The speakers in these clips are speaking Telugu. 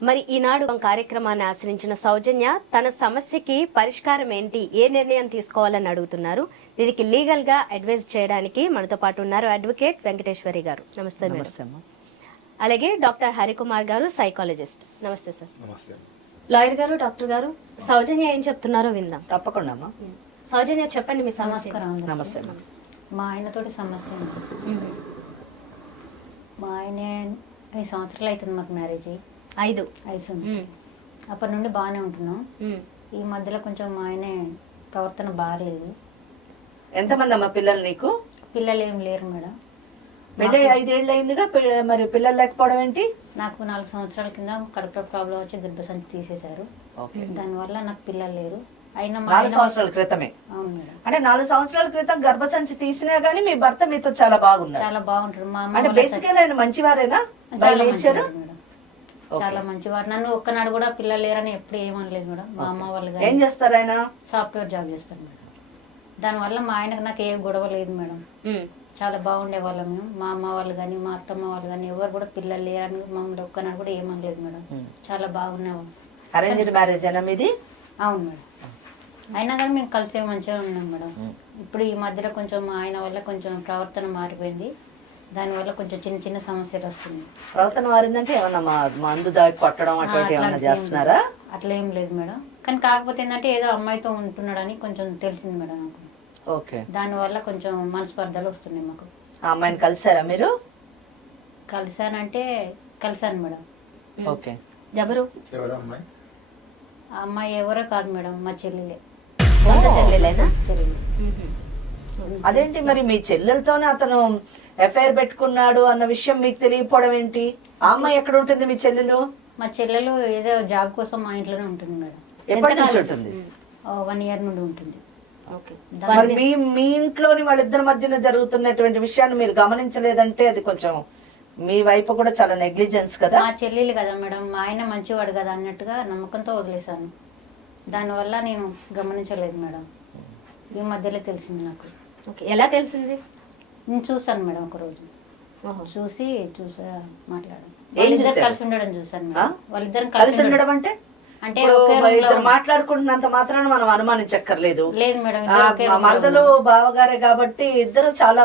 మరి ఈనాడు కార్యక్రమాన్ని ఆశ్రయించిన సౌజన్య తన సమస్యకి పరిష్కారం ఏంటి, ఏ నిర్ణయం తీసుకోవాలని అడుగుతున్నారు. దీనికి లీగల్ గా అడ్వైజ్ చేయడానికి మనతో పాటు ఉన్నారు అడ్వకేట్ వెంకటేశ్వరి గారు. నమస్తే మేడం. అలాగే డాక్టర్ హరికుమార్ గారు, సైకాలజిస్ట్. నమస్తే సార్. లాయర్ గారు, డాక్టర్ గారు, సౌజన్య ఏం చెప్తున్నారో విందాం. తప్పకుండా. సౌజన్య చెప్పండి మీ సమస్య. నమస్తే. మా ఆయనతోటి సమస్య ఉంది. మా ఆయన 5 సంవత్సరాలు అవుతుంది మాకు మ్యారేజ్ 5 అప్పటి నుండి బాగానే ఉంటున్నాం. ఈ మధ్యలో కొంచెం మా ఆయన ప్రవర్తన బాగాలేదు. ఎంతమంది అమ్మ పిల్లలు నీకు? పిల్లలు ఏం లేరు మేడం. బిడ్డ 5 ఏళ్ళు అయిందిగా, మరి పిల్లలు లేకపోవడం ఏంటి? నాకు 4 సంవత్సరాల కింద కడుపులో ప్రాబ్లం వచ్చి గర్భసంచి తీసేశారు. దానివల్ల నాకు పిల్లలు లేరు. అయినా 4 సంవత్సరాల క్రితమే? అవును మేడం. అంటే 4 సంవత్సరాల క్రితం గర్భసంచి తీసినా గానీ మీ భర్త మీతో చాలా బాగున్నారు? చాలా బాగుంటారు. మా అంటే బేసికల్ ఆయన మంచివారేనా? చాలా మంచివారు. నన్ను ఒక్కనాడు కూడా పిల్లలు లేరని ఎప్పుడు ఏమనలేదు మేడం. మా అమ్మ వాళ్ళు ఏం చేస్తారు? ఆయన సాఫ్ట్వేర్ జాబ్ చేస్తారు మేడం. దానివల్ల మా ఆయనకు నాకు ఏ గొడవ లేదు మేడం. చాలా బాగుండే వాళ్ళం మేము. మా అమ్మ వాళ్ళు కానీ మా అత్తమ్మ వాళ్ళు కానీ ఎవరు కూడా పిల్లలు లేరని మమ్మల్ని ఒక్కనాడు కూడా ఏమనలేదు మేడం. చాలా బాగున్నాము. అరేంజ్డ్ మ్యారేజ్ అయినా మీది? అవును మేడం. అయినా కానీ మేము కలిసే మంచిగా ఉన్నాం మేడం. ఇప్పుడు ఈ మధ్యలో కొంచెం మా ఆయన వల్ల కొంచెం ప్రవర్తన మారిపోయింది. దానివల్ల కొంచెం చిన్న చిన్న సమస్యలు వస్తున్నాయి. ప్రవర్తన మారిందంటే ఏమన్నా మందు దాటి కొట్టడం అటువంటి ఏమన్నా చేస్తున్నారా? అట్లా ఏం లేదు మేడం. కానీ కాకపోతే ఏంటంటే ఏదో అమ్మాయితో ఉంటున్నాడని కొంచెం తెలిసింది మేడం నాకు. ఓకే. దానివల్ల కొంచెం మనస్పర్ధలు వస్తున్నాయి మాకు. ఆ అమ్మాయిని కలిసారా మీరు? కలిసానంటే కలిసాను మేడం. ఓకే. ఎవరు ఆ అమ్మాయి ఎవరో కాదు మేడం, మా చెల్లెలే. చెల్లెలేనా? చెల్లెలు. అదేంటి మరి మీ చెల్లెలతోనే అతను ఎఫ్ఐఆర్ పెట్టుకున్నాడు అన్న విషయం మీకు తెలియకపోవడం ఏంటి? ఆ అమ్మాయి ఎక్కడ ఉంటుంది మీ చెల్లెలు? మా చెల్లెలు ఏదో జాబ్ కోసం మా ఇంట్లోనే ఉంటుంది మేడం. ఎప్పటి నుంచి ఉంటుంది? 1 year నుండి ఉంటుంది. మరి మీ ఇంట్లోని వాళ్ళిద్దరి మధ్యన జరుగుతున్నటువంటి విషయాన్ని మీరు గమనించలేదంటే అది కొంచెం మీ వైపు కూడా చాలా నెగ్లిజెన్స్ కదా. మా చెల్లెలు కదా మేడం, మా ఆయన మంచివాడు కదా అన్నట్టుగా నమ్మకంతో వదిలేశాను. దానివల్ల నేను గమనించలేదు మేడం. ఈ మధ్యలో తెలిసింది నాకు. ఎలా తెలిసింది? నేను చూసాను మేడం. ఒక రోజు చూసా మాట్లాడాను. కలిసి ఉండడం చూసాను మేడం. వాళ్ళిద్దరు కలిసి ఉండడం అంటే ఇద్దరు మాట్లాడుకుంటున్నంత మాత్రాన మనం అనుమానించక్కర్లేదు. లేదు మేడం. మరదలు బావగారే కాబట్టి ఇద్దరు చాలా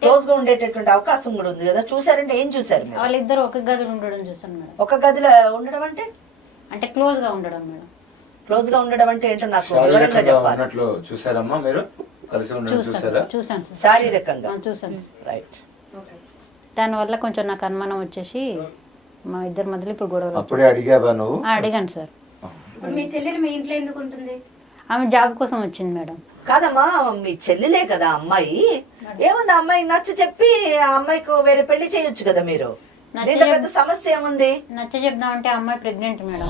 క్లోజ్ గా ఉండేటటువంటి అవకాశం కూడా ఉంది కదా. చూసారంటే ఏం చూసారు? వాళ్ళిద్దరు ఒక గదిలో ఉండడం చూసాను మేడం. ఒక గదిలో ఉండడం అంటే క్లోజ్ గా ఉండడం మేడం. క్లోజ్ గా ఉండడం అంటే ఏంటో నాకు వివరంగా చెప్పాలి. చూసారమ్మా మీరు? కలిసి ఉండడం చూసారా? చూసాను. శారీరకంగా చూసాను. రైట్. దానివల్ల కొంచెం నాకు అనుమానం వచ్చేసి మా ఇద్దరి మధ్యలో ఇప్పుడు గొడవలు. అప్పుడే అడిగావా నువ్వు? అడిగాను సార్. మీ చెల్లెలు మీ ఇంట్లో ఎందుకు ఉంటుంది? ఆమె జాబ్ కోసం వచ్చింది మేడం. కాదమ్మా, మీ చెల్లెలే కదా అమ్మాయి. ఏముంది అమ్మాయి నచ్చ చెప్పి ఆ అమ్మాయికి వేరే పెళ్లి చేయొచ్చు కదా మీరు. పెద్ద సమస్య ఏముంది? నచ్చ చెప్దామంటే అమ్మాయి ప్రెగ్నెంట్ మేడం.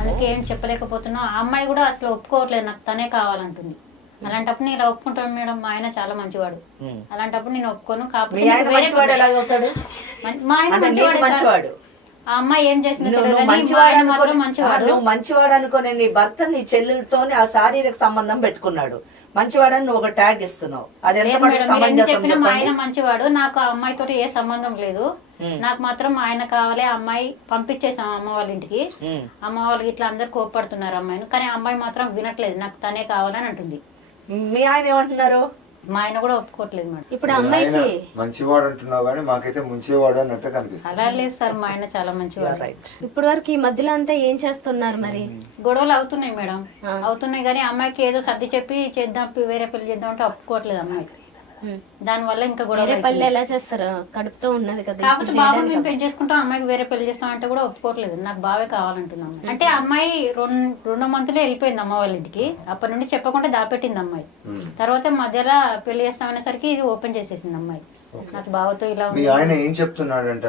అందుకే ఏం చెప్పలేకపోతున్నా. ఆ అమ్మాయి కూడా అసలు ఒప్పుకోవట్లేదు, నాకు తనే కావాలంటుంది. అలాంటప్పుడు నేను ఇలా ఒప్పుకుంటాను మేడం. మా ఆయన చాలా మంచివాడు. అలాంటప్పుడు నేను ఒప్పుకోను. కాకపోతే మా ఆయన మంచివాడు. ఆ అమ్మాయి ఏం చేసింది మంచివాడు అనుకోని నీ భర్త నీ చెల్లెలతోని ఆ శారీరక సంబంధం పెట్టుకున్నాడు. మంచివాడని నువ్వు ఒక ట్యాగ్ ఇస్తున్నావు. అది చెప్పిన మా ఆయన మంచివాడు. నాకు ఆ అమ్మాయితో ఏ సంబంధం లేదు. నాకు మాత్రం మా ఆయన కావాలి. ఆ అమ్మాయి పంపించేసాం అమ్మ వాళ్ళ ఇంటికి. అమ్మ వాళ్ళకి ఇట్లా అందరు కోప్పడుతున్నారు అమ్మాయిని. కానీ ఆ అమ్మాయి మాత్రం వినట్లేదు, నాకు తనే కావాలని అంటుంది. మీ ఆయన ఏమంటున్నారు? మా ఆయన కూడా ఒప్పుకోవట్లేదు మేడం. ఇప్పుడు అమ్మాయికి మంచివాడు అంటున్నావు కానీ మాకైతే ముంచేవాడు అన్నట్టు కనిపిస్తుంది. అలా లేదు సార్, మా ఆయన చాలా మంచివాడు. ఇప్పుడు వరకు ఈ మధ్యలో అంతా ఏం చేస్తున్నారు మరి? గొడవలు అవుతున్నాయి మేడం, అవుతున్నాయి. కానీ అమ్మాయికి ఏదో సర్ది చెప్పి చేద్దాం, వేరే పెళ్లి చేద్దాం అంటే ఒప్పుకోవట్లేదు అమ్మాయి. దాని వల్ల ఇంకా గొడవ పెళ్లి ఎలా చేస్తారు? కడుపుతో ఉన్నది కదా. కాకపోతే బాబుని మేము పెళ్లి చేసుకుంటాం, అమ్మాయికి వేరే పెళ్లి చేస్తాం అంటే కూడా ఒప్పుకోవట్లేదు. నాకు బావే కావాలంటున్నాం. అంటే అమ్మాయి 2 months వెళ్ళిపోయింది అమ్మ వాళ్ళ ఇంటికి. అప్పటి నుండి చెప్పకుండా దాపెట్టింది అమ్మాయి. తర్వాత మధ్యలో పెళ్లి చేస్తామనేసరికి ఇది ఓపెన్ చేసేసింది అమ్మాయి. నాకు బావతో ఇలా. ఏం చెప్తున్నాడంట?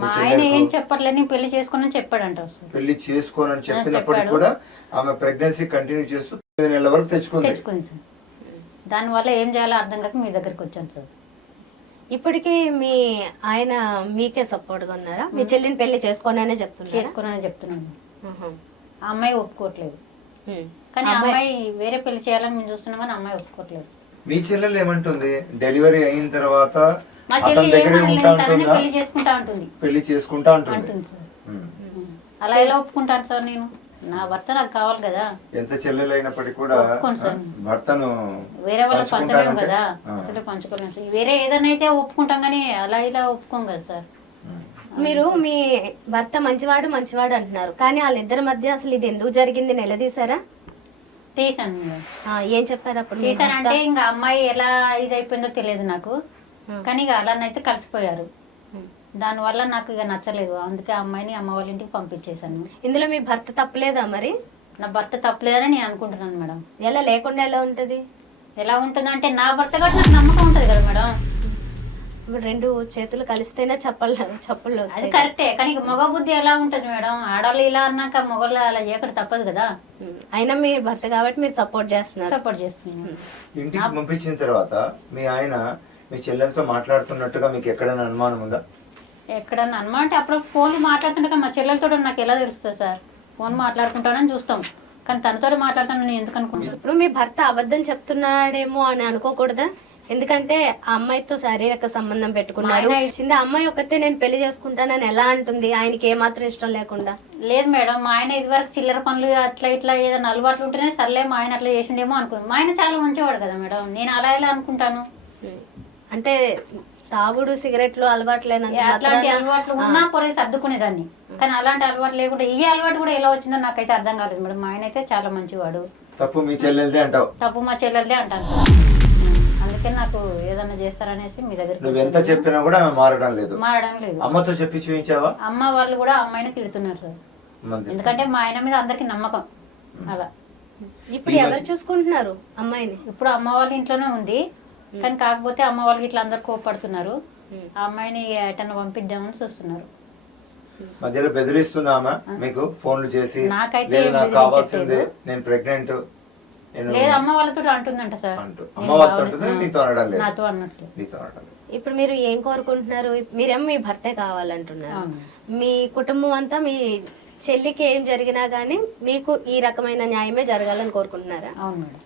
మా ఆయన ఏం చెప్పట్లేదు, నేను పెళ్లి చేసుకోనని చెప్పాడంట. పెళ్లి చేసుకోనని చెప్పినప్పటికీ కూడా ఆమె ప్రెగ్నెన్సీ కంటిన్యూ చేస్తూ 5 నెలల వరకు తెచ్చుకుంది. దానివల్ల ఏం చేయాలో అర్థం కాక మీ దగ్గరికి వచ్చాను సార్. ఇప్పటికీ మీ ఆయన మీకే సపోర్ట్ గా ఉన్నారా? మీ చెల్లిని పెళ్లి చేసుకోననే చెప్తున్నాను. ఆ అమ్మాయి ఒప్పుకోవట్లేదు. కానీ అమ్మాయి వేరే పెళ్లి చేయాలని మేము చూస్తున్నాం కానీ అమ్మాయి ఒప్పుకోవట్లేదు. మీ చెల్లెలు ఏమంటుంది? డెలివరీ అయిన తర్వాత మా చెల్లి పెళ్లి చేసుకుంటా ఉంటుంది. పెళ్లి చేసుకుంటా ఉంటుంది. ఉమ్. అలా ఎలా ఒప్పుకుంటాను సార్ నేను? నా భర్త నాకు కావాలి కదా. ఎంత చెల్లెలైనప్పటికీ కూడా ఒప్పుకోను సార్. భర్తను వేరే వాళ్ళకి పంచలేము పంచుకుంటారంటే? కదా, ఆ. అసలు పంచుకోలేము సార్. వేరే ఏదైనా అయితే ఒప్పుకుంటాం కానీ అలా ఇలా ఒప్పుకోం కదా సార్. మీరు మీ భర్త మంచివాడు అంటున్నారు, కానీ వాళ్ళిద్దరి మధ్య అసలు ఇది ఎందుకు జరిగింది నిలదీశారా? తీసాను మేడం. ఏం చెప్పారు అప్పుడు మీ తీసానంటే భర్త? ఇంకా అమ్మాయి ఎలా ఇదైపోయిందో తెలియదు నాకు, కానీ ఇక అలానైతే కలిసిపోయారు. దానివల్ల నాకు ఇక నచ్చలేదు, అందుకే ఆ అమ్మాయిని అమ్మ వాళ్ళ ఇంటికి పంపించేశాను. ఇందులో మీ భర్త తప్పలేదా మరి? నా భర్త తప్పలేదని నేను అనుకుంటున్నాను మేడం. ఎలా లేకుండా ఎలా ఉంటది? ఎలా ఉంటుందంటే నా భర్త కూడా నాకు నమ్మకం ఉంటుంది కదా మేడం. ఇప్పుడు రెండు చేతులు కలిస్తేనే చప్పుళ్ళు అది వస్తాయి. కరెక్టే, కానీ ఇక మగ బుద్ధి ఎలా ఉంటుంది మేడం? ఆడవాళ్ళు ఇలా అన్నాక మగవాళ్ళు అలా చేయకుండా తప్పదు కదా. అయినా మీ భర్త కాబట్టి మీరు సపోర్ట్ చేస్తున్నారు. సపోర్ట్ చేస్తున్నాను. ఇంటికి పంపించిన తర్వాత మీ ఆయన మీ చెల్లెలతో మాట్లాడుతున్నట్టుగా మీకు ఎక్కడైనా అనుమానం ఉందా? ఎక్కడన్నా అనమాట అప్పుడు ఫోన్లు మాట్లాడుతుంటే మా చెల్లెలతో నాకు ఎలా తెలుస్తుంది సార్? ఫోన్ మాట్లాడుకుంటానని చూస్తాం, కానీ తనతో మాట్లాడతానని నేను ఎందుకు అనుకుంటాను? ఇప్పుడు మీ భర్త అబద్ధం చెప్తున్నాడేమో అని అనుకోకూడదా? ఎందుకంటే ఆ అమ్మాయితో శారీరక సంబంధం పెట్టుకున్నారు, ఇచ్చింది ఆ అమ్మాయి ఒక్కతే నేను పెళ్లి చేసుకుంటానని ఎలా అంటుంది, ఆయనకి ఏమాత్రం ఇష్టం లేకుండా? లేదు మేడం, మా ఆయన ఇదివరకు చిల్లర పనులు అట్లా ఇట్లా ఏదైనా అలవాట్లు ఉంటేనే సర్లే మా ఆయన అట్లా చేసిండేమో అనుకుంది. మా ఆయన చాలా మంచివాడు కదా మేడం, నేను అలా ఎలా అనుకుంటాను? అంటే తాగుడు సిగరెట్లు అలవాట్లేనంత అట్లాంటి మాత్రాన- అలవాట్లు ఉన్నా పొరగి సర్దుకునేదాన్ని, కానీ అలాంటి అలవాటు లేకుండా ఈ అలవాటు కూడా ఎలా వచ్చిందో నాకైతే అర్థం కాలేదు మేడం. మా ఆయన అయితే చాలా మంచివాడు. తప్పు మీ చెల్లెలదే అంటావు? తప్పు మా చెల్లెలదే అంటాను సార్. అందుకే నాకు ఏదైనా చేస్తారనేసి మీ దగ్గర నువ్వు ఎంత చెప్పినా కూడా ఆమె మారడం లేదు. మారడం లేదు. అమ్మతో చెప్పి చూపించావా? అమ్మ వాళ్ళు కూడా అమ్మాయిని తిడుతున్నారు సార్, మంది. ఎందుకంటే మా ఆయన మీద అందరికి నమ్మకం. అలా ఇప్పుడు ఎవరు చూసుకుంటున్నారు అమ్మాయిని? ఇప్పుడు అమ్మ వాళ్ళ ఇంట్లోనే ఉంది, కానీ కాకపోతే అమ్మ వాళ్ళకి ఇట్లా అందరు కోపడుతున్నారు. ఆ అమ్మాయిని ఎటన్నా పంపిద్దామని చూస్తున్నారు. మధ్యలో బెదిరిస్తుందా ఆమె మీకు ఫోన్లు చేసి? నాకైతే లేదు నాకు బెదిరించట్లేదు. కావాల్సిందే, నేను ప్రెగ్నెంట్ లేదు అమ్మ వాళ్ళతో అంటుందంట సార్. అంటూ అమ్మ వాళ్ళతో అంటుంది, నీతో అనడం లేదు. నాతో అన్నట్లు. నీతో అనడం లేదు. ఇప్పుడు మీరు ఏం కోరుకుంటున్నారు? మీరేమో మీ భర్తే కావాలంటున్నారు, అవును. మీ కుటుంబం అంతా మీ చెల్లికి ఏం జరిగినా గానీ మీకు ఈ రకమైన న్యాయమే జరగాలని కోరుకుంటున్నారా? అవును మేడం.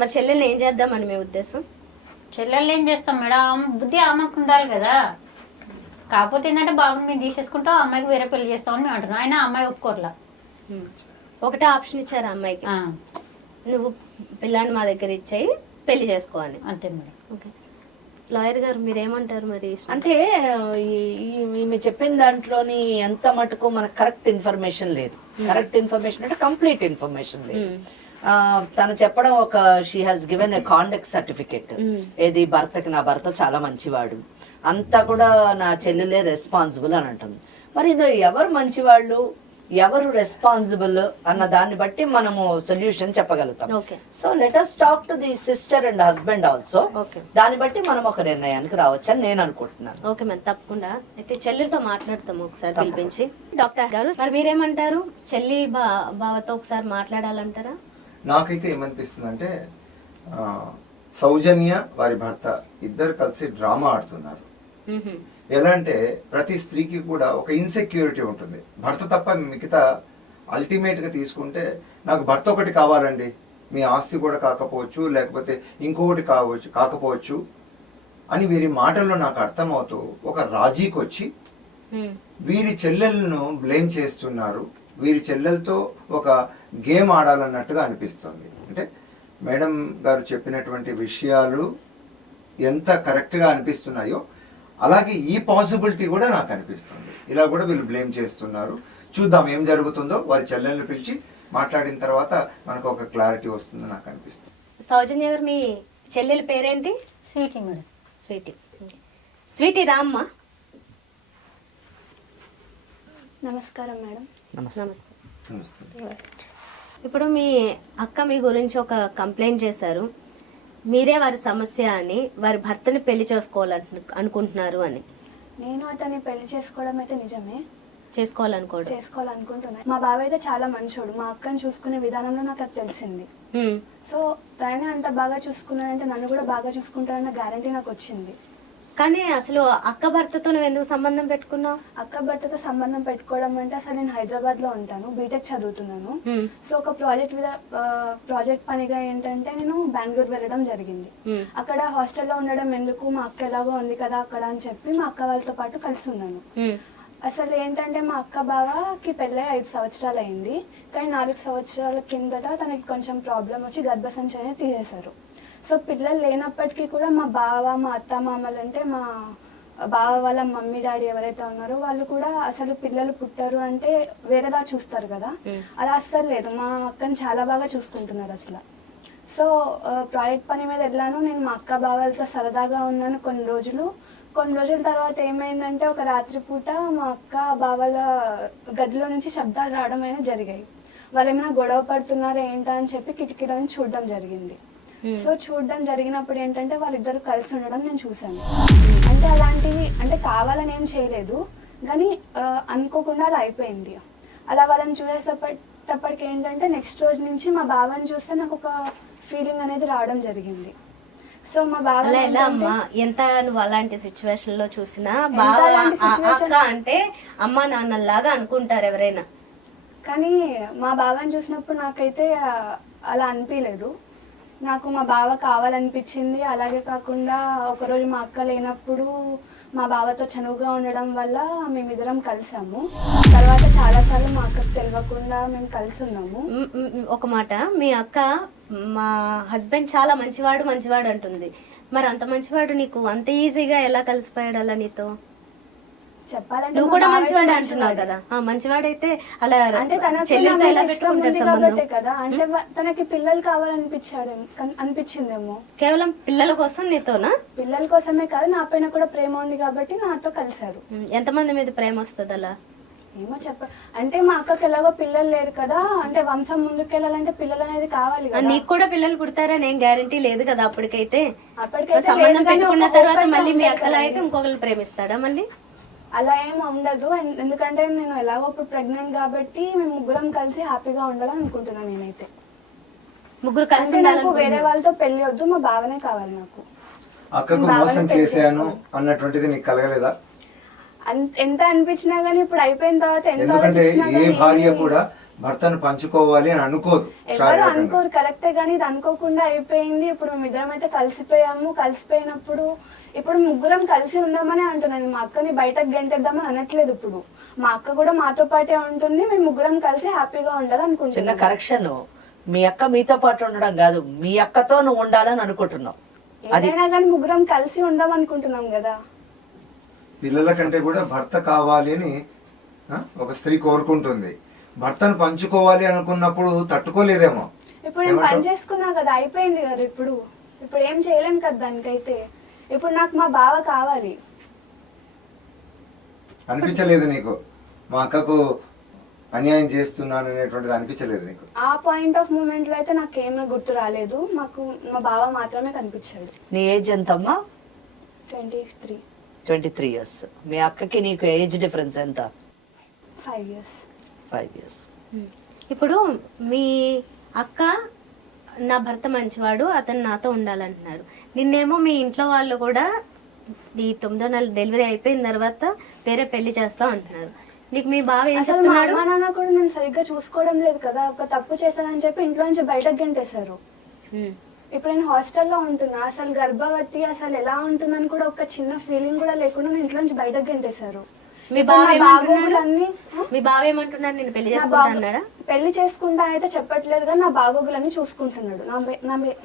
మరి చెల్లెల్ని ఏం చేద్దామని మీ ఉద్దేశం? చెల్లెళ్ళు ఏం చేస్తాం మేడం, ఆమె బుద్ధి ఆమెకు ఉండాలి కదా. కాకపోతే ఏంటంటే బాబుని మేము తీసేసుకుంటాం, అమ్మాయికి వేరే పెళ్లి చేస్తామని మేము అంటున్నాం. ఆయన అమ్మాయి ఒప్పుకోర్లా. ఒకటే ఆప్షన్ ఇచ్చారు అమ్మాయికి, ఆ, నువ్వు పిల్లాన్ని మా దగ్గర ఇచ్చేయి పెళ్లి చేసుకో అని. అంతే మేడం. ఓకే, లాయర్ గారు మీరేమంటారు మరి? అంటే ఈమె చెప్పిన దాంట్లోని ఎంత మటుకు మనకు కరెక్ట్ ఇన్ఫర్మేషన్ లేదు. కరెక్ట్ ఇన్ఫర్మేషన్ అంటే కంప్లీట్ ఇన్ఫర్మేషన్ లేదు. తను చెప్పడం ఒక she has given a conduct certificate. ఏది భర్తకి నా భర్త చాలా మంచివాడు, అంతా కూడా నా చెల్లెలే రెస్పాన్సిబుల్ అని అంటుంది. మరి ఇందులో ఎవరు మంచివాళ్ళు ఎవరు రెస్పాన్సిబుల్ అన్న దాన్ని బట్టి మనము సొల్యూషన్ చెప్పగలుగుతాం. Okay, so let us talk to the sister and husband also. Okay, దాన్ని బట్టి మనం ఒక నిర్ణయానికి రావచ్చు అని నేను అనుకుంటున్నాను. ఓకే మ్యామ్, తప్పకుండా. అయితే చెల్లెలతో మాట్లాడతాము ఒకసారి పిలిపించి. డాక్టర్ గారు మరి మీరేమంటారు? చెల్లి బావతో ఒకసారి మాట్లాడాలంటారా? నాకైతే ఏమనిపిస్తుంది అంటే సౌజన్య వారి భర్త ఇద్దరు కలిసి డ్రామా ఆడుతున్నారు. ఎలా అంటే ప్రతి స్త్రీకి కూడా ఒక ఇన్సెక్యూరిటీ ఉంటుంది. భర్త తప్ప మిగతా అల్టిమేట్ గా తీసుకుంటే నాకు భర్త ఒకటి కావాలండి, మీ ఆస్తి కూడా కాకపోవచ్చు, లేకపోతే ఇంకొకటి కాకపోవచ్చు అని వీరి మాటల్లో నాకు అర్థమవుతూ ఒక రాజీకి వచ్చి వీరి చెల్లెలను బ్లేమ్ చేస్తున్నారు. వీరి చెల్లెలతో ఒక గేమ్ ఆడాలన్నట్టుగా అనిపిస్తుంది. అంటే మేడం గారు చెప్పినటువంటి విషయాలు ఎంత కరెక్ట్గా అనిపిస్తున్నాయో అలాగే ఈ పాసిబిలిటీ కూడా నాకు అనిపిస్తుంది. ఇలా కూడా వీళ్ళు బ్లేమ్ చేస్తున్నారు. చూద్దాం ఏం జరుగుతుందో. వారి చెల్లెల్ని పిలిచి మాట్లాడిన తర్వాత మనకు ఒక క్లారిటీ వస్తుందని నాకు అనిపిస్తుంది. సౌజన్య గారు, మీ చెల్లెల పేరేంటి? Sweety madam. స్వీటీ. స్వీటీ రామ్మ. నమస్కారం మేడం. నమస్తే. నమస్తే. ఇప్పుడు మీ అక్క మీ గురించి ఒక కంప్లైంట్ చేశారు, మీరే వారి సమస్య అని, వారి భర్తని పెళ్లి అనుకుంటున్నారు అని. నేను అతన్ని పెళ్లి చేసుకోవడం అయితే నిజమే, చేసుకోవాలనుకుంటున్నాను. మా బాబాయ్ అయితే చాలా మంచోడు. మా అక్కని చూసుకునే విధానంలో నాకు అది తెలిసింది. సో తననే అంత బాగా చూసుకున్నాడంటే నన్ను కూడా బాగా చూసుకుంటాడన్న గ్యారంటీ నాకు వచ్చింది. కానీ అసలు అక్క భర్తతో నువ్వు ఎందుకు సంబంధం పెట్టుకున్నావు? అక్క భర్తతో సంబంధం పెట్టుకోవడం అంటే అసలు నేను హైదరాబాద్ లో ఉంటాను, బీటెక్ చదువుతున్నాను. సో ఒక ప్రాజెక్ట్ పనిగా ఏంటంటే నేను బెంగళూరు వెళ్ళడం జరిగింది. అక్కడ హాస్టల్లో ఉండడం ఎందుకు, మా అక్క ఎలాగో ఉంది కదా అక్కడ అని చెప్పి మా అక్క వాళ్ళతో పాటు కలిసి ఉన్నాను. అసలు ఏంటంటే మా అక్క బావకి పెళ్ళై 5 సంవత్సరాలు అయింది, కానీ 4 సంవత్సరాల కిందట తనకి కొంచెం ప్రాబ్లం వచ్చి గర్భసంచి అనేది తీసేశారు. సో పిల్లలు లేనప్పటికీ కూడా మా బావ, మా అత్త మామలు అంటే మా బావ వాళ్ళ మమ్మీ డాడీ ఎవరైతే ఉన్నారో వాళ్ళు కూడా అసలు పిల్లలు పుట్టారు అంటే వేరేలా చూస్తారు కదా, అలా అస్సలు లేదు. మా అక్కని చాలా బాగా చూసుకుంటున్నారు అసలు. సో ప్రాజెక్ట్ పని మీద వెళ్ళాను నేను, మా అక్క బావలతో సరదాగా ఉన్నాను కొన్ని రోజుల తర్వాత ఏమైందంటే ఒక రాత్రి పూట మా అక్క బావల గదిలో నుంచి శబ్దాలు రావడం అయినా జరిగాయి. వాళ్ళు ఏమైనా గొడవ పడుతున్నారా ఏంటా అని చెప్పి కిటికీలో నుంచి చూడడం జరిగింది. సో చూడడం జరిగినప్పుడు ఏంటంటే వాళ్ళిద్దరు కలిసి ఉండడం నేను చూసాను. అంటే అలాంటివి అంటే కావాలని ఏం చేయలేదు, కానీ అనుకోకుండా అలా అయిపోయింది. అలా వాళ్ళని చూసేటప్పటికి ఏంటంటే నెక్స్ట్ రోజు నుంచి మా బావని చూస్తే నాకు ఒక ఫీలింగ్ అనేది రావడం జరిగింది. సో మా బావ అలా ఎలా అమ్మా, ఎంత నువ్వు అలాంటి సిచ్యువేషన్ లో చూసినా బావ అక్క అంటే అమ్మ నాన్నలాగా అనుకుంటారు ఎవరైనా, కానీ మా బావని చూసినప్పుడు నాకైతే అలా అనిపించలేదు. నాకు మా బావ కావాలనిపించింది. అలాగే కాకుండా ఒకరోజు మా అక్క లేనప్పుడు మా బావతో చనువుగా ఉండడం వల్ల మేమిద్దరం కలిసాము. తర్వాత చాలాసార్లు మా అక్కకు తెలియకుండా మేము కలిసి ఉన్నాము. ఒక మాట, మీ అక్క మా హస్బెండ్ చాలా మంచివాడు అంటుంది. మరి అంత మంచివాడు నీకు అంత ఈజీగా ఎలా కలిసిపోయాడు అలా నీతో? చెప్పాలంటే నువ్వు కూడా మంచివాడు అంటున్నావు కదా, మంచివాడైతే అలా అంటే తనకి చెల్లెలతో ఎలా పెట్టుకుంటారు సంబంధం కదా, అంటే తనకి పిల్లలు అనిపించిందేమో. కేవలం పిల్లల కోసం నీతోనా? పిల్లల కోసమే కాదు, నా పైన కూడా ప్రేమ ఉంది కాబట్టి నాతో కలిశారు. ఎంతమంది మీద ప్రేమ వస్తుంది అలా? ఏమో అంటే మా అక్కకి ఎలాగో పిల్లలు లేరు కదా, అంటే వంశం ముందుకెళ్ళాలంటే పిల్లలు అనేది కావాలి కదా. నీకు కూడా పిల్లలు పుడతారని ఏం గ్యారంటీ లేదు కదా అప్పటికైతే. అప్పటికైతే సంబంధం పెట్టుకున్న తర్వాత మళ్ళీ మీ అక్కలా అయితే ఇంకొకరు ప్రేమిస్తాడా మళ్ళీ? అలా ఏం ఉండదు, ఎందుకంటే నేను ఎలాగో ఇప్పుడు ప్రెగ్నెంట్ కాబట్టి మేము ముగ్గురం కలిసి హ్యాపీగా ఉండాలని అనుకుంటున్నాను. నేనైతే ముగ్గురు కలిసి నాకు వేరే వాళ్ళతో పెళ్లి వద్దు, మా బావనే కావాలి నాకు. అక్కకు మోసం చేశాను అన్నటువంటిది నీకు కలగలేదా? ఎంత అనిపించినా గానీ ఇప్పుడు అయిపోయిన తర్వాత ఎంత ఎందుకంటే ఏ భార్య కూడా భర్తను పంచుకోవాలి అని అనుకోదు. ఎవరు అనుకోరు, కరెక్టే, కానీ ఇది అనుకోకుండా అయిపోయింది. ఇప్పుడు మేము ఇద్దరం అయితే కలిసిపోయినప్పుడు ఇప్పుడు ముగ్గురం కలిసి ఉందామని అంటున్నాను. మా అక్కని బయటకు గెంటేద్దామని అనట్లేదు. ఇప్పుడు మా అక్క కూడా మాతో పాటే ఉంటుంది, మేము ముగ్గురం కలిసి హ్యాపీగా ఉండాలి అనుకుంటున్నాం. చిన్న కరెక్షన్, మీ అక్క మీతో పాటు ఉండడం కాదు, మీ అక్కతో నువ్వు ఉండాలని అనుకుంటున్నావు. ఏదైనా కానీ ముగ్గురం కలిసి ఉందాం అనుకుంటున్నాం కదా. పిల్లల కంటే కూడా భర్త కావాలి అని ఒక స్త్రీ కోరుకుంటుంది. భర్తను పంచుకోవాలి అనుకున్నప్పుడు తట్టుకోలేదేమో. ఇప్పుడు నేను పని చేసుకున్నా కదా, అయిపోయింది కదా. ఇప్పుడు ఏం చేయలేం కదా దానికైతే. ఇప్పుడు నాకు మా బావ కావాలి. అనిపించలేదు నీకు మా అక్కకు అన్యాయం చేస్తున్నాను అనేటువంటిది? అనిపించలేదు నీకు? ఆ పాయింట్ ఆఫ్ మూమెంట్ లో అయితే నాకేమీ గుర్తు రాలేదు. మాకు మా బావ మాత్రమే కనిపించాడు. నీ ఏజ్ ఎంతమ్మా? 23 years. మీ అక్కకి నీకు ఏజ్ డిఫరెన్స్ ఎంత? 5 years. 5 years. ఇప్పుడు మీ అక్క నా భర్త మంచివాడు, అతను నాతో ఉండాలంటున్నారు. నిన్నేమో మీ ఇంట్లో వాళ్ళు కూడా ఈ 9వ నెల డెలివరీ అయిపోయిన తర్వాత వేరే పెళ్లి చేస్తాం అంటున్నారు. నీకు మీ బావ ఏం అసలు మా అమ్మ నాన్న కూడా నేను సరిగ్గా చూసుకోవడం లేదు కదా. ఒక తప్పు చేశానని చెప్పి ఇంట్లో నుంచి బయటకు గెంటేశారు. ఇప్పుడు నేను హాస్టల్లో ఉంటున్నా. అసలు గర్భవతి అసలు ఎలా ఉంటుందని కూడా ఒక చిన్న ఫీలింగ్ కూడా లేకుండా నేను ఇంట్లో నుంచి బయటకు గెంటేశారు. మీ బావ ఏమంటున్నాడు? నేను పెళ్లి చేసుకుంటా? పెళ్లి చేసుకుంటా అయితే చెప్పట్లేదు, కానీ నా బాగోగులన్నీ చూసుకుంటున్నాడు.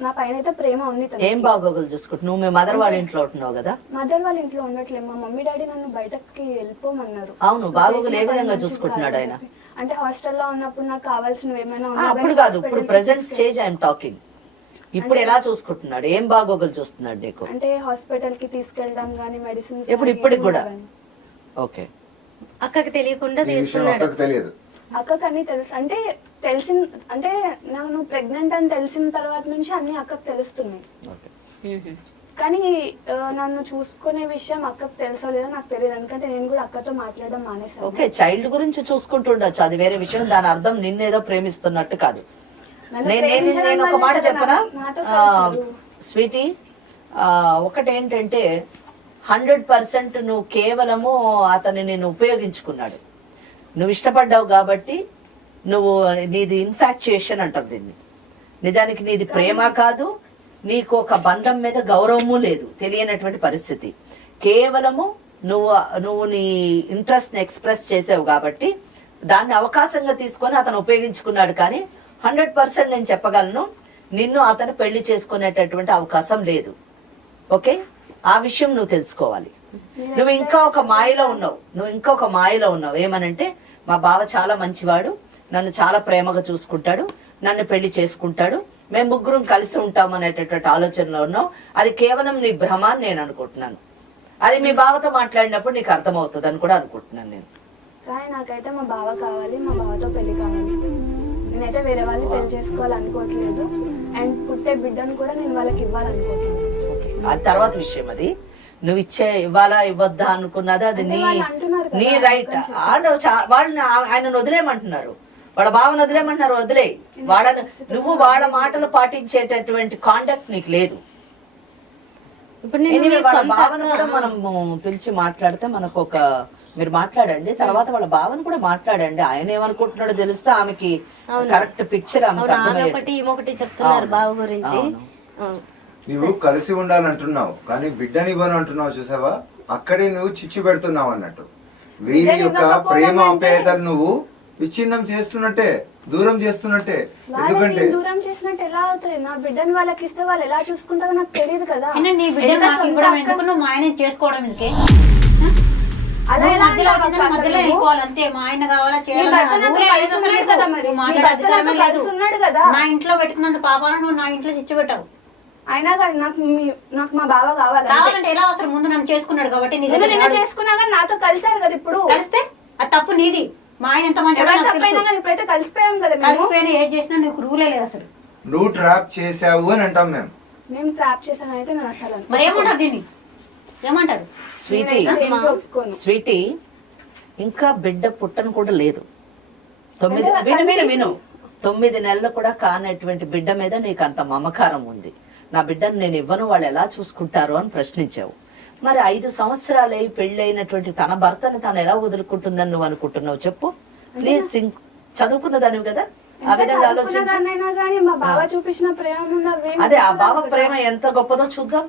నా పైన అయితే ప్రేమ ఉంది. ఏం బాగోగులు చూసుకుంటు? నువ్వు మీ మదర్ వాళ్ళ ఇంట్లో ఉంటున్నావు కదా. మదర్ వాళ్ళ ఇంట్లో ఉండట్లేదు, మా మమ్మీ డాడీ నన్ను బయటకి వెళ్ళిపోమన్నారు. అవును, బాగోగులు ఏ విధంగా చూసుకుంటున్నాడు ఆయన? అంటే హాస్టల్లో ఉన్నప్పుడు నాకు కావాల్సినవి ఏమైనా అప్పుడు కాదు, ఇప్పుడు ప్రెసెంట్ స్టేజ్ ఐఎమ్ టాకింగ్. ఇప్పుడు ఎలా చూసుకుంటున్నాడు? ఏం బాగోగులు చూస్తున్నాడు నీకు? అంటే హాస్పిటల్ కి తీసుకెళ్ళడం గానీ, మెడిసిన్స్. ఇప్పటికి కూడా? ఓకే. అక్కకి తెలియకుండా తీసుకున్నాడు? తెలియదు. అక్కకి అన్ని తెలుసు. అంటే అంటే నేను ప్రెగ్నెంట్ అని తెలిసిన తర్వాత నుంచి అన్ని అక్కకు తెలుస్తున్నాయి. కానీ నన్ను చూసుకునే విషయం అక్కకు తెలుసో లేదో నాకు తెలియదు, ఎందుకంటే నేను కూడా అక్కతో మాట్లాడడం మానేశాను. ఓకే, చైల్డ్ గురించి చూసుకుంటుండొచ్చు, అది వేరే విషయం. దాని అర్థం నిన్నేదో ప్రేమిస్తున్నట్టు కాదు. నేను ఒక మాట చెప్పనా స్వీటీ, ఒకటేంటంటే 100% నువ్వు కేవలము అతన్ని నేను ఉపయోగించుకున్నాడు. నువ్వు ఇష్టపడ్డావు కాబట్టి నీది ఇన్ఫాక్చుయేషన్ అంటారు దీన్ని. నిజానికి నీది ప్రేమ కాదు, నీకు ఒక బంధం మీద గౌరవము లేదు, తెలియనటువంటి పరిస్థితి. కేవలము నువ్వు నీ ఇంట్రెస్ట్ ని ఎక్స్ప్రెస్ చేసావు కాబట్టి దాన్ని అవకాశంగా తీసుకొని అతను ఉపయోగించుకున్నాడు. కానీ 100% నేను చెప్పగలను, నిన్ను అతను పెళ్లి చేసుకునేటటువంటి అవకాశం లేదు. ఓకే, ఆ విషయం నువ్వు తెలుసుకోవాలి. నువ్వు ఇంకా ఒక మాయలో ఉన్నావు. ఏమనంటే మా బావ చాలా మంచివాడు, నన్ను చాలా ప్రేమగా చూసుకుంటాడు, నన్ను పెళ్లి చేసుకుంటాడు, మేము ముగ్గురం కలిసి ఉంటాం అనేటటువంటి ఆలోచనలో ఉన్నావు. అది కేవలం నీ భ్రమ అని నేను అనుకుంటున్నాను. అది మీ బావతో మాట్లాడినప్పుడు నీకు అర్థమవుతుంది అని కూడా అనుకుంటున్నాను నేను. కానీ నాకైతే మా బావ కావాలి, మా బావతో పెళ్లి కావాలి. నేనైతే వేరే వాళ్ళని పెళ్లి చేసుకోవాలనుకోవట్లేదు. అండ్ పుట్టే బిడ్డను కూడా నేను వాళ్ళకి ఇవ్వాలనుకుంటున్నాను. అది తర్వాత విషయం. అది నువ్వు ఇవ్వాలా ఇవ్వద్దా అనుకున్నది అది నీ రైట్. వాళ్ళని ఆయనను వదిలేయమంటున్నారు, వాళ్ళ బావను వదిలేయమంటున్నారు. వదిలే వాళ్ళని, నువ్వు వాళ్ళ మాటలు పాటించేటటువంటి కాండక్ట్ నీకు లేదు. వాళ్ళ బావను కూడా మనం పిలిచి మాట్లాడితే మనకు మీరు మాట్లాడండి, తర్వాత వాళ్ళ బావను కూడా మాట్లాడండి. ఆయన ఏమనుకుంటున్నాడో తెలిస్తే ఆమెకి కరెక్ట్ పిక్చర్ ఒకటి చెప్తున్నారు బావ గురించి. నువ్వు కలిసి ఉండాలంటున్నావు కానీ బిడ్డని ఇవ్వను అంటున్నావు, చూసావా? అక్కడే నువ్వు చిచ్చు పెడుతున్నావు అన్నట్టు. వీరి యొక్క ప్రేమ ఆప్యాయతలు నువ్వు విచ్ఛిన్నం చేస్తున్నట్టే, దూరం చేస్తున్నట్టే. ఎందుకంటే దూరం చేసినట్టు ఎలా అవుతుంది? నా బిడ్డని వాళ్ళకి ఇస్తే వాళ్ళు ఎలా చూసుకుంటారో నాకు తెలియదు కదా. నీ బిడ్డ నాకు ఇవ్వడం ఎందుకు, నువ్వు మా ఆయన చేసుకోవడం ఎందుకే? అలా ఎలా మధ్యలో వెళ్ళిపోవాలి అంతే. మా ఆయన కావాలా ఉన్నాడు కదా, నా ఇంట్లో పెట్టుకున్నంత పాపాలను నువ్వు నా ఇంట్లో చిచ్చు పెట్టావు. అయినా కానీ నాకు మా బావ కావాలంటే ఎలా అవసరం? ముందు నన్ను చేసుకున్నాడు కాబట్టి చేసుకున్నా కానీ నాతో కలిసారు కదా. ఇప్పుడు కలిస్తే అది తప్పు నీది. మా ఆయన ఎంత మంచి ఇప్పుడైతే కలిసిపోయాం కదా. కలిసిపోయినా ఏం చేసినా నీకు రూలే లేదు అసలు. నువ్వు ట్రాప్ చేసావు అని అంటాం మేము ట్రాప్ చేసాను అయితే నేను అసలు. మరి ఏమంటారు దీన్ని? ఏమంటారు? స్వీటీ ఇంకా బిడ్డ పుట్టను కూడా లేదు. 9 నెలలు కూడా కానటువంటి బిడ్డ మీద నీకు అంత మమకారం ఉంది. నా బిడ్డను నేను ఇవ్వను, వాళ్ళు ఎలా చూసుకుంటారు అని ప్రశ్నించావు. మరి 5 సంవత్సరాలు పెళ్ళైనటువంటి తన భర్తని తను ఎలా వదులుకుంటుందని నువ్వు అనుకుంటున్నావు? చెప్పు ప్లీజ్. చదువుకున్న దానివి కదా, ఆ విధంగా ఆలోచించు. అదే ఆ బావ ప్రేమ ఎంత గొప్పదో చూద్దాం.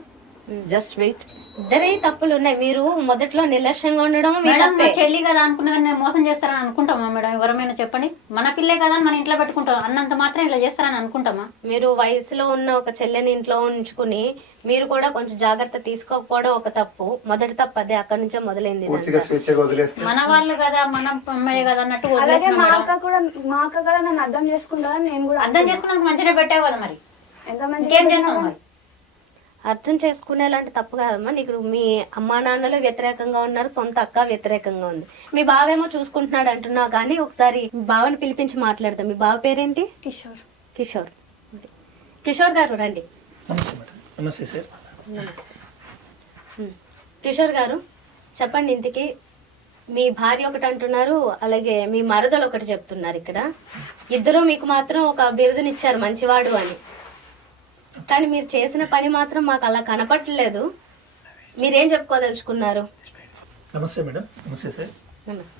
Just wait. ఇద్దరే తప్పులు ఉన్నాయి. మీరు మొదట్లో నిర్లక్ష్యంగా ఉండడం, చెల్లి కదా అనుకున్నా నేను మోసం చేస్తారని అనుకుంటామా మేడం? ఎవరమైనా చెప్పండి. మన పిల్లే కదా మన ఇంట్లో పెట్టుకుంటాం అన్నంత మాత్రం ఇలా చేస్తారని అనుకుంటామా? మీరు వయసులో ఉన్న ఒక చెల్లెని ఇంట్లో ఉంచుకుని మీరు కూడా కొంచెం జాగ్రత్త తీసుకోకపోవడం ఒక తప్పు. మొదటి తప్పు అదే, అక్కడ నుంచే మొదలైంది. మన వాళ్ళు కదా, మన అమ్మాయి కదా అన్నట్టు మా అక్క కూడా నన్ను అర్థం చేసుకుంటారని నేను కూడా అర్థం చేసుకున్నాక మంచిగా పెట్టావు కదా. మరి ఎంత మంచిగా ఏం చేస్తావు? మరి అర్థం చేసుకునేలాంటి తప్పు కాదమ్మా. నీకు మీ అమ్మా నాన్నలు వ్యతిరేకంగా ఉన్నారు, సొంత అక్క వ్యతిరేకంగా ఉంది, మీ బావేమో చూసుకుంటున్నాడు అంటున్నావు. కానీ ఒకసారి మీ బావని పిలిపించి మాట్లాడతాం. మీ బావ పేరేంటి? కిషోర్. కిషోర్. కిషోర్ గారు రండి. నమస్తే సార్. కిషోర్ గారు చెప్పండి, ఇంటికి మీ భార్య ఒకటి అంటున్నారు, అలాగే మీ మరదలు ఒకటి చెప్తున్నారు. ఇక్కడ ఇద్దరు మీకు మాత్రం ఒక బిరుదునిచ్చారు మంచివాడు అని. కానీ మీరు చేసిన పని మాత్రం మాకు అలా కనపడలేదు. మీరేం చెప్పుకోదలుచుకున్నారు? నమస్తే మేడం. నమస్తే సార్. నమస్తే.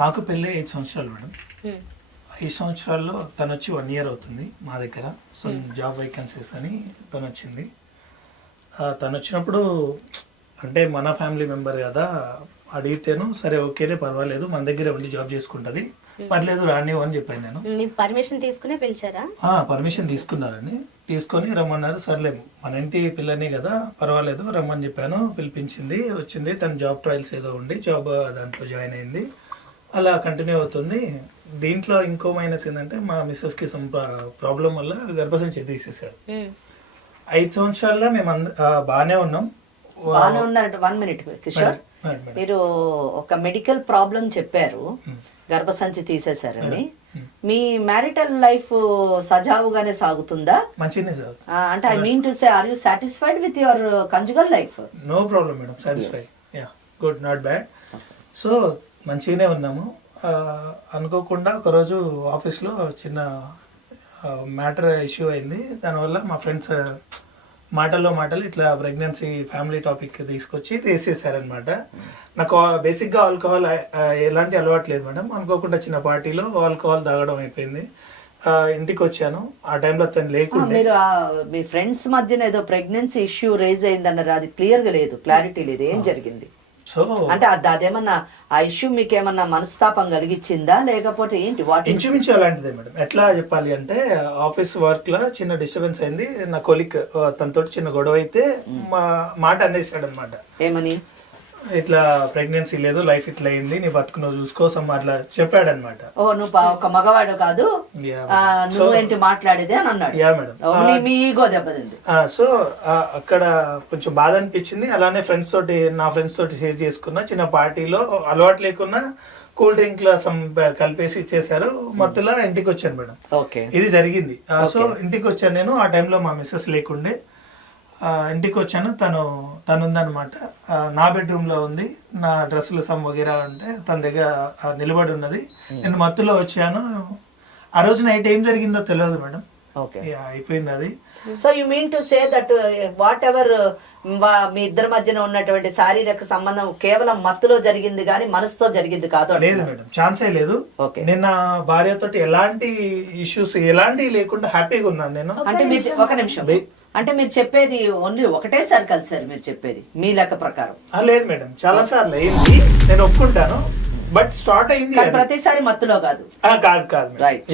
మాకు పెళ్ళి 5 సంవత్సరాలు మేడం. 5 సంవత్సరాల్లో తను వచ్చి 1 ఇయర్ అవుతుంది మా దగ్గర. సో జాబ్ వేకెన్సీస్ అని తను వచ్చింది. తను వచ్చినప్పుడు అంటే మన ఫ్యామిలీ మెంబర్ కదా, అడిగితేను సరే ఓకేనే పర్వాలేదు, మన దగ్గరే ఉండి జాబ్ చేసుకుంటది, పర్లేదు రానివ్వు అని చెప్పాను నేను. పర్మిషన్ తీసుకునే పిలిచారా? పర్మిషన్ తీసుకున్నారని, తీసుకొని రమ్మన్నారు. సర్లే మన ఇంటి పిల్లని కదా పర్వాలేదు రమ్మని చెప్పాను. పిలిపించింది, వచ్చింది. తన జాబ్ ట్రయల్స్ ఏదో ఉండి జాబ్ దాంట్లో జాయిన్ అయింది. అలా కంటిన్యూ అవుతుంది. దీంట్లో ఇంకో మైనస్ ఏంటంటే మా మిస్సెస్ కి సమ్ ప్రాబ్లం వల్ల గర్భసంచి తీసేశారు. 5 సంవత్సరాల్లో మేము బాగానే ఉన్నాం. బాగానే ఉన్నారంటే 1 మినిట్ కిషోర్, మీరు ఒక మెడికల్ ప్రాబ్లం చెప్పారు, గర్భసంచి తీసేశారని. మీ మ్యారిటల్ లైఫ్ సజావుగానే సాగుతుందా? మంచిగానే సార్. అంటే I mean to say, are you satisfied with your conjugal life? No problem madam, satisfied. Yeah, good, not bad. So మంచిగానే ఉన్నాము. అనుకోకుండా ఒకరోజు ఆఫీస్లో చిన్న మ్యాటర్ ఇష్యూ అయింది. దానివల్ల మా ఫ్రెండ్స్ మాటల్లో ఇట్లా ప్రెగ్నెన్సీ ఫ్యామిలీ టాపిక్ తీసుకొచ్చి తీసేసారనమాట. నాకు బేసిక్గా ఆల్కహాల్ ఎలాంటి అలవాటు లేదు మేడం. అనుకోకుండా చిన్న పార్టీలో ఆల్కహాల్ తాగడం అయిపోయింది. ఇంటికి వచ్చాను, ఆ టైంలో తను లేకుండా. మీరు మీ ఫ్రెండ్స్ మధ్యన ఏదో ప్రెగ్నెన్సీ ఇష్యూ రేజ్ అయిందన్నారు, అది క్లియర్ గా లేదు, క్లారిటీ లేదు, ఏం జరిగింది? సో అంటే అదేమన్నా ఆ ఇష్యూ మీకు ఏమన్నా మనస్తాపం కలిగించిందా లేకపోతే ఏంటి వాటి ఇంచుమించు అలాంటిదే మేడం. ఎట్లా చెప్పాలి అంటే ఆఫీస్ వర్క్ లో చిన్న డిస్టర్బెన్స్ అయింది. నా కొలిక్ తనతో చిన్న గొడవ అయితే మాట అనేసాడు అనమాట. ఏమని? ఇట్లా ప్రెగ్నెన్సీ లేదు, లైఫ్ ఇట్లా అయింది, నీ బతుకు నువ్వు చూసుకోసం అట్లా చెప్పాడు అనమాట. ఓ నువ్వు ఒక మగవాడు కాదు, నువ్వేంటి మాట్లాడేది అని అన్నాడు. Yeah madam. మీ ఈగో దెబ్బతింది. సో అక్కడ కొంచెం బాధ అనిపించింది. అలానే నా ఫ్రెండ్స్ తోటి షేర్ చేసుకున్న చిన్న పార్టీలో అలవాటు లేకున్నా కూల్ డ్రింక్ లో కలిపేసి ఇచ్చేసారు. మధ్యలో ఇంటికి వచ్చాను మేడం. ఓకే, ఇది జరిగింది. సో ఇంటికి వచ్చాను నేను. ఆ టైంలో మా మిస్సెస్ లేకుండే. ఇంటికి వచ్చాను. తను ఉందన్నమాట. నా బెడ్రూమ్ లో ఉంది. నా డ్రెస్సులు వగేరా ఉంటే తన దగ్గర నిలబడి ఉన్నది. నేను మత్తులో వచ్చాను. ఆ రోజు నైట్ ఏం జరిగిందో తెలియదు మేడం. ఓకే, అయిపోయింది అది. So you mean to say that whatever మీ ఇద్దరి మధ్యన ఉన్నటువంటి శారీరక సంబంధం కేవలం మత్తులో జరిగింది కానీ మనసుతో జరిగింది కాదు? లేదు మేడం, ఛాన్సే లేదు. నేను నా భార్యతోటి ఎలాంటి ఇష్యూస్ ఎలాంటివి లేకుండా హ్యాపీగా ఉన్నాను నేను. అంటే మీరు ఒక నిమిషం, అంటే మీరు చెప్పేది ఓన్లీ ఒకటేసారి కలిసారు మీరు చెప్పేది మీ లెక్క ప్రకారం? లేదు మేడం, చాలా సార్లు అయింది, నేను ఒప్పుకుంటాను. బట్ స్టార్ట్ అయింది ప్రతిసారి మత్తులో కాదు. కాదు రైట్.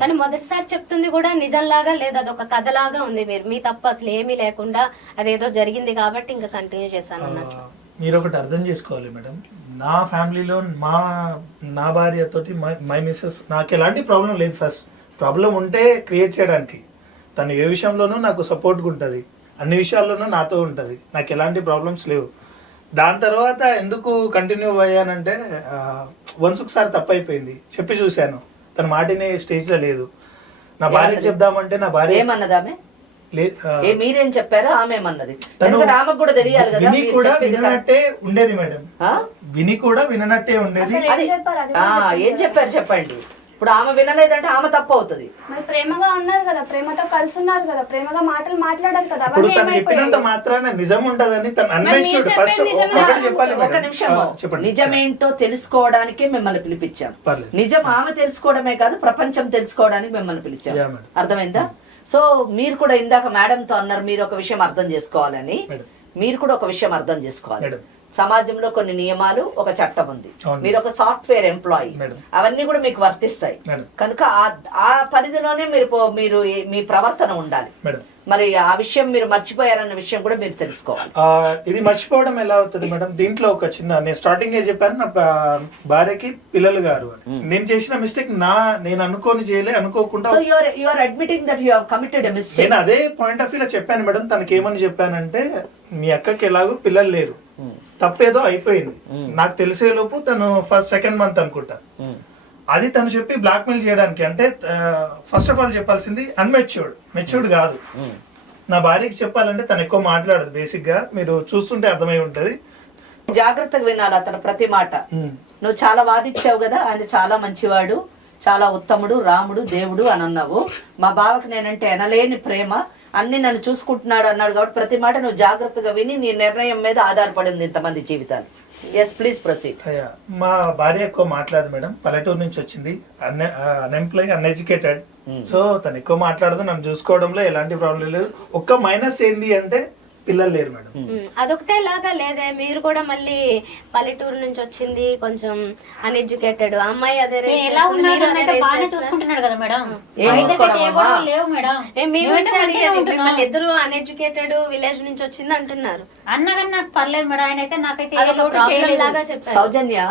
కానీ మొదటిసారి చెప్తుంది కూడా నిజంలాగా లేదు, అదొక కథలాగా ఉంది. మీ తప్పు అసలు ఏమీ లేకుండా అదేదో జరిగింది కాబట్టి ఇంకా కంటిన్యూ చేశాను అన్నట్లు. మీరు ఒకటి అర్థం చేసుకోవాలి మేడం, నా ఫ్యామిలీలో నా భార్యతోటి మై మిస్సెస్ నాకు ఎలాంటి ప్రాబ్లం లేదు. ఫస్ట్ ప్రాబ్లం ఉంటే క్రియేట్ చేయడానికి తను ఏ విషయంలోనూ నాకు సపోర్ట్గా ఉంటుంది, అన్ని విషయాల్లోనూ నాతో ఉంటుంది. నాకు ఎలాంటి ప్రాబ్లమ్స్ లేవు. దాని తర్వాత ఎందుకు కంటిన్యూ అయ్యానంటే వన్స్ ఒకసారి తప్పైపోయింది, చెప్పి చూశాను. తన మాటినే స్టేజ్ లో లేదు. నా భార్యకి చెప్దామంటే నా భార్య ఏమన్నదామే? మీరేం చెప్పారో ఆమె ఏమన్నది? ఆమెకు కూడా తెలియాలి కదా. విని కూడా విననట్టే ఉండేది మేడం. విని కూడా విననట్టే ఉండేది. ఏం చెప్పారు చెప్పండి. ఇప్పుడు ఆమె వినలేదంటే ఆమె తప్పు అవుతుంది. మరి ప్రేమగా ఉన్నారు కదా, ప్రేమతో కలిసి ఉన్నారు కదా, ప్రేమగా మాటలు మాట్లాడారు కదా. ఇప్పుడు తను చెప్పినంత మాత్రాన నిజం ఉండదని తను అన్వయించుడు. ఫస్ట్ ఒకటి చెప్పాలి. ఒక నిమిషం, నిజమేంటో తెలుసుకోవడానికి మిమ్మల్ని పిలిపించాం. నిజం ఆమె తెలుసుకోవడమే కాదు, ప్రపంచం తెలుసుకోవడానికి మిమ్మల్ని పిలిచాం. అర్థమైందా? సో మీరు కూడా ఇందాక మేడంతో అన్నారు మీరు ఒక విషయం అర్థం చేసుకోవాలని. మీరు కూడా ఒక విషయం అర్థం చేసుకోవాలి. సమాజంలో కొన్ని నియమాలు, ఒక చట్టం ఉంది. మీరు ఒక సాఫ్ట్వేర్ ఎంప్లాయీ, అవన్నీ కూడా మీకు వర్తిస్తాయి. కనుక ఆ పరిధిలోనే మీరు మీ ప్రవర్తన ఉండాలి. మరి ఆ విషయం మీరు మర్చిపోయారన్న విషయం కూడా మీరు తెలుసుకోవాలి. ఇది మర్చిపోవడం ఎలా అవుతుంది మేడం? దీంట్లో ఒక చిన్న, నేను స్టార్టింగ్ చెప్పాను నా భార్యకి పిల్లలు గారు అని. నేను చేసిన మిస్టేక్ నేను అనుకోకుండా you are admitting that you have committed a mistake. నేను అదే పాయింట్ ఆఫ్ వ్యూలో చెప్పాను మేడం. తనకి ఏమని చెప్పానంటే, మీ అక్కకి ఎలాగో పిల్లలు లేరు, తప్పేదో అయిపోయింది. నాకు తెలిసే లోపు తను సెకండ్ మంత్ అనుకుంటా. అది తను చెప్పి బ్లాక్ మెయిల్ చేయడానికి. అంటే ఫస్ట్ ఆఫ్ ఆల్ చెప్పాల్సింది మెచ్యూర్డ్ కాదు. నా భార్యకి చెప్పాలంటే తను ఎక్కువ మాట్లాడదు. బేసిక్ గా మీరు చూస్తుంటే అర్థమై ఉంటది. జాగ్రత్తగా వినాలి అతను ప్రతి మాట. నువ్వు చాలా వాదిచ్చావు కదా, ఆయన చాలా మంచివాడు, చాలా ఉత్తముడు, రాముడు, దేవుడు అని అన్నావు. మా బావకి నేనంటే ఎనలేని ప్రేమ, అన్ని నన్ను చూసుకుంటున్నాడు అన్నాడు. కాబట్టి ప్రతి మాట నువ్వు జాగ్రత్తగా విని నీ నిర్ణయం మీద ఆధారపడి ఉంది ఇంతమంది జీవితాలు. Yes, please proceed. మా భార్య ఎక్కువ మాట్లాడదు మేడం. పల్లెటూరు నుంచి వచ్చింది, అన్ఎంప్లాయ్, అన్ఎడ్యుకేటెడ్. సో తను ఎక్కువ మాట్లాడదు. నన్ను చూసుకోవడంలో ఎలాంటి ప్రాబ్లం లేదు. ఒక్క మైనస్ ఏంది అంటే పిల్లలు లేరు మేడం. అదొకటే లాగా లేదే. మీరు కూడా మళ్ళీ పల్లెటూరు నుంచి వచ్చింది, కొంచెం అన్ఎడ్యుకేటెడ్ అమ్మాయి. అదే చూసుకుంటున్నాడు కదా మేడం. మిమ్మల్ని ఇద్దరు అన్ఎడ్యుకేటెడ్ విలేజ్ నుంచి వచ్చింది అంటున్నారు. అన్నగారు నాకు పర్లేదు మేడం, ఆయన అయితే నాకైతే సౌజన్య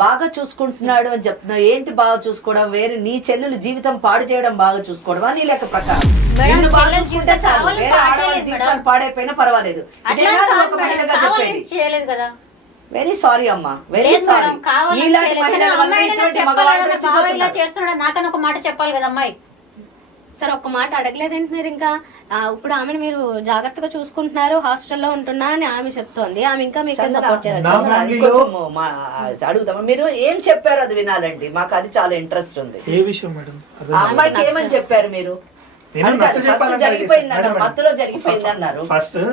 బాగా చూసుకుంటున్నాడు అని చెప్తున్నావు. ఏంటి బాగా చూసుకోవడం? వేరే నీ చెల్లెలు జీవితం పాడు చేయడం బాగా చూసుకోవడం నీ లెక్క ప్రకారం. జీవితాలు పాడైపోయినా పర్వాలేదు. వెరీ సారీ అమ్మా, వెరీ సారీ. చేస్తున్నాడు నాకని ఒక మాట చెప్పాలి కదా అమ్మాయి. సరే, ఒక్క మాట అడగలేదేంటి మీరు? ఇంకా ఇప్పుడు ఆమెను మీరు జాగ్రత్తగా చూసుకుంటున్నారు, హాస్టల్లో ఉంటున్నా అని ఆమె చెప్తోంది. ఆమె ఇంకా మీకు సపోర్ట్ చేస్తారు. అడుగుతామా? మీరు ఏం చెప్పారు అది వినాలండి, మాకు అది చాలా ఇంట్రెస్ట్ ఉంది. ఏ విషయం మేడం? ఆ అమ్మాయికి ఏమని చెప్పారు మీరు? జరిగిపోయింది అన్నారు, మత్తులో జరిగిపోయింది అన్నారు.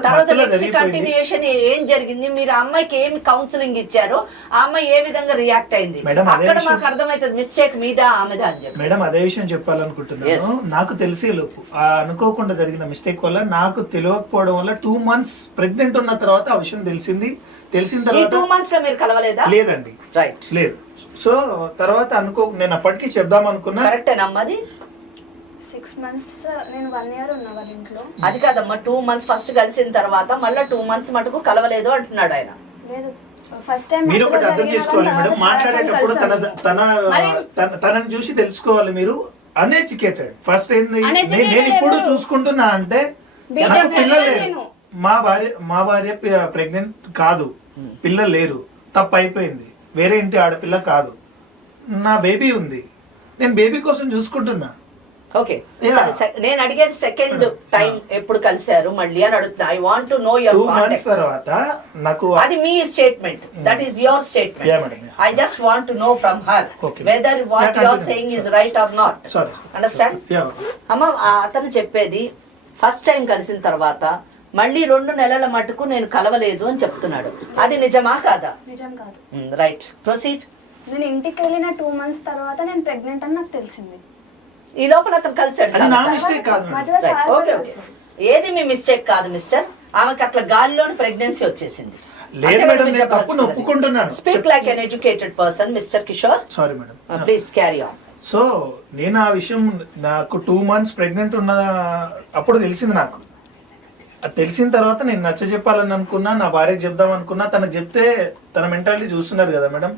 తర్వాత నెక్స్ట్ కంటిన్యూషన్ ఏం జరిగింది? మీరు అమ్మాయికి ఏమి కౌన్సిలింగ్ ఇచ్చారు? ఆ అమ్మాయి ఏ విధంగా రియాక్ట్ అయింది? అక్కడ మాకు అర్థమైతుంది మిస్టేక్ మీద ఆమెదా అని చెప్పి. మేడం అదే విషయం చెప్పాలనుకుంటున్నాను. నాకు తెలిసే లోపు అనుకోకుండా జరిగిన మిస్టేక్ వల్ల, నాకు తెలియకపోవడం వల్ల 2 months ప్రెగ్నెంట్ ఉన్న తర్వాత ఆ విషయం తెలిసింది. తెలిసిన ఈ తర్వాత 2 months లో మీరు కలవలేదా? లేదండి, రైట్, లేదు. సో తర్వాత నేను అప్పటికి చెప్దాం అనుకున్నా. కరెక్టేనా అమ్మా అది? 6 months నేను 1 year ఉన్నా వాళ్ళ ఇంట్లో. అది కాదమ్మా, 2 months ఫస్ట్ కలిసిన తర్వాత మళ్ళీ 2 months మటుకు కలవలేదు అంటున్నాడు ఆయన. లేదు, ఫస్ట్ టైం మీరు ఒకటి అర్థం చేసుకోవాలి మేడం, మాట్లాడేటప్పుడు తనని చూసి తెలుసుకోవాలి మీరు. అన్ఎడ్యుకేటెడ్ ఫస్ట్ ఏంది, నేను ఇప్పుడు చూసుకుంటున్నా అంటే నాకు పిల్లలు లేరు, మా భార్య ప్రెగ్నెంట్ కాదు, పిల్లలు లేరు, తప్పు అయిపోయింది, వేరే ఇంటి ఆడపిల్ల కాదు, నా బేబీ ఉంది, నేను బేబీ కోసం చూసుకుంటున్నా. ఓకే, నేను అడిగేది సెకండ్ టైం ఎప్పుడు కలిశారు మళ్ళీ అని అడుగుతున్నా. I want to know your 2 months తర్వాత నాకు అది మీ statement, that is your statement. I just want to know from her whether what you are saying is right or not. Understand అమ్మ? అతను చెప్పేది ఫస్ట్ టైం కలిసిన తర్వాత మళ్ళీ 2 నెలల మటుకు నేను కలవలేదు అని చెప్తున్నాడు. అది నిజమా కాదా? నిజం కాదు. Right, proceed. నేను ఇంటికి వెళ్ళిన 2 months తర్వాత నేను ప్రెగ్నెంట్ అని నాకు తెలిసింది. ఈ లోపల అతను కలిసాడు. అది నా మిస్టేక్ కాదు మేడం. మధ్యలో చాలా ఓకే సార్లు ఓకే, కలిసాను. ఏది మీ మిస్టేక్ కాదు మిస్టర్. ఆమెకి అట్లా గాలిలోని ప్రెగ్నెన్సీ వచ్చేసింది. లేదు మేడం, నేను తప్పును ఒప్పుకుంటున్నాను. Speak like an educated person mister Kishore. Sorry madam, please carry on. So నేను ఆ విషయం నాకు 2 months ప్రెగ్నెంట్ ఉన్న అప్పుడు తెలిసింది నాకు. అది తెలిసిన తర్వాత నేను నచ్చ చెప్పాలని అనుకున్నా, నా భార్యకి చెప్దాం అనుకున్నా. తనకు చెప్తే తన మెంటాలిటీ చూస్తున్నారు కదా మేడం,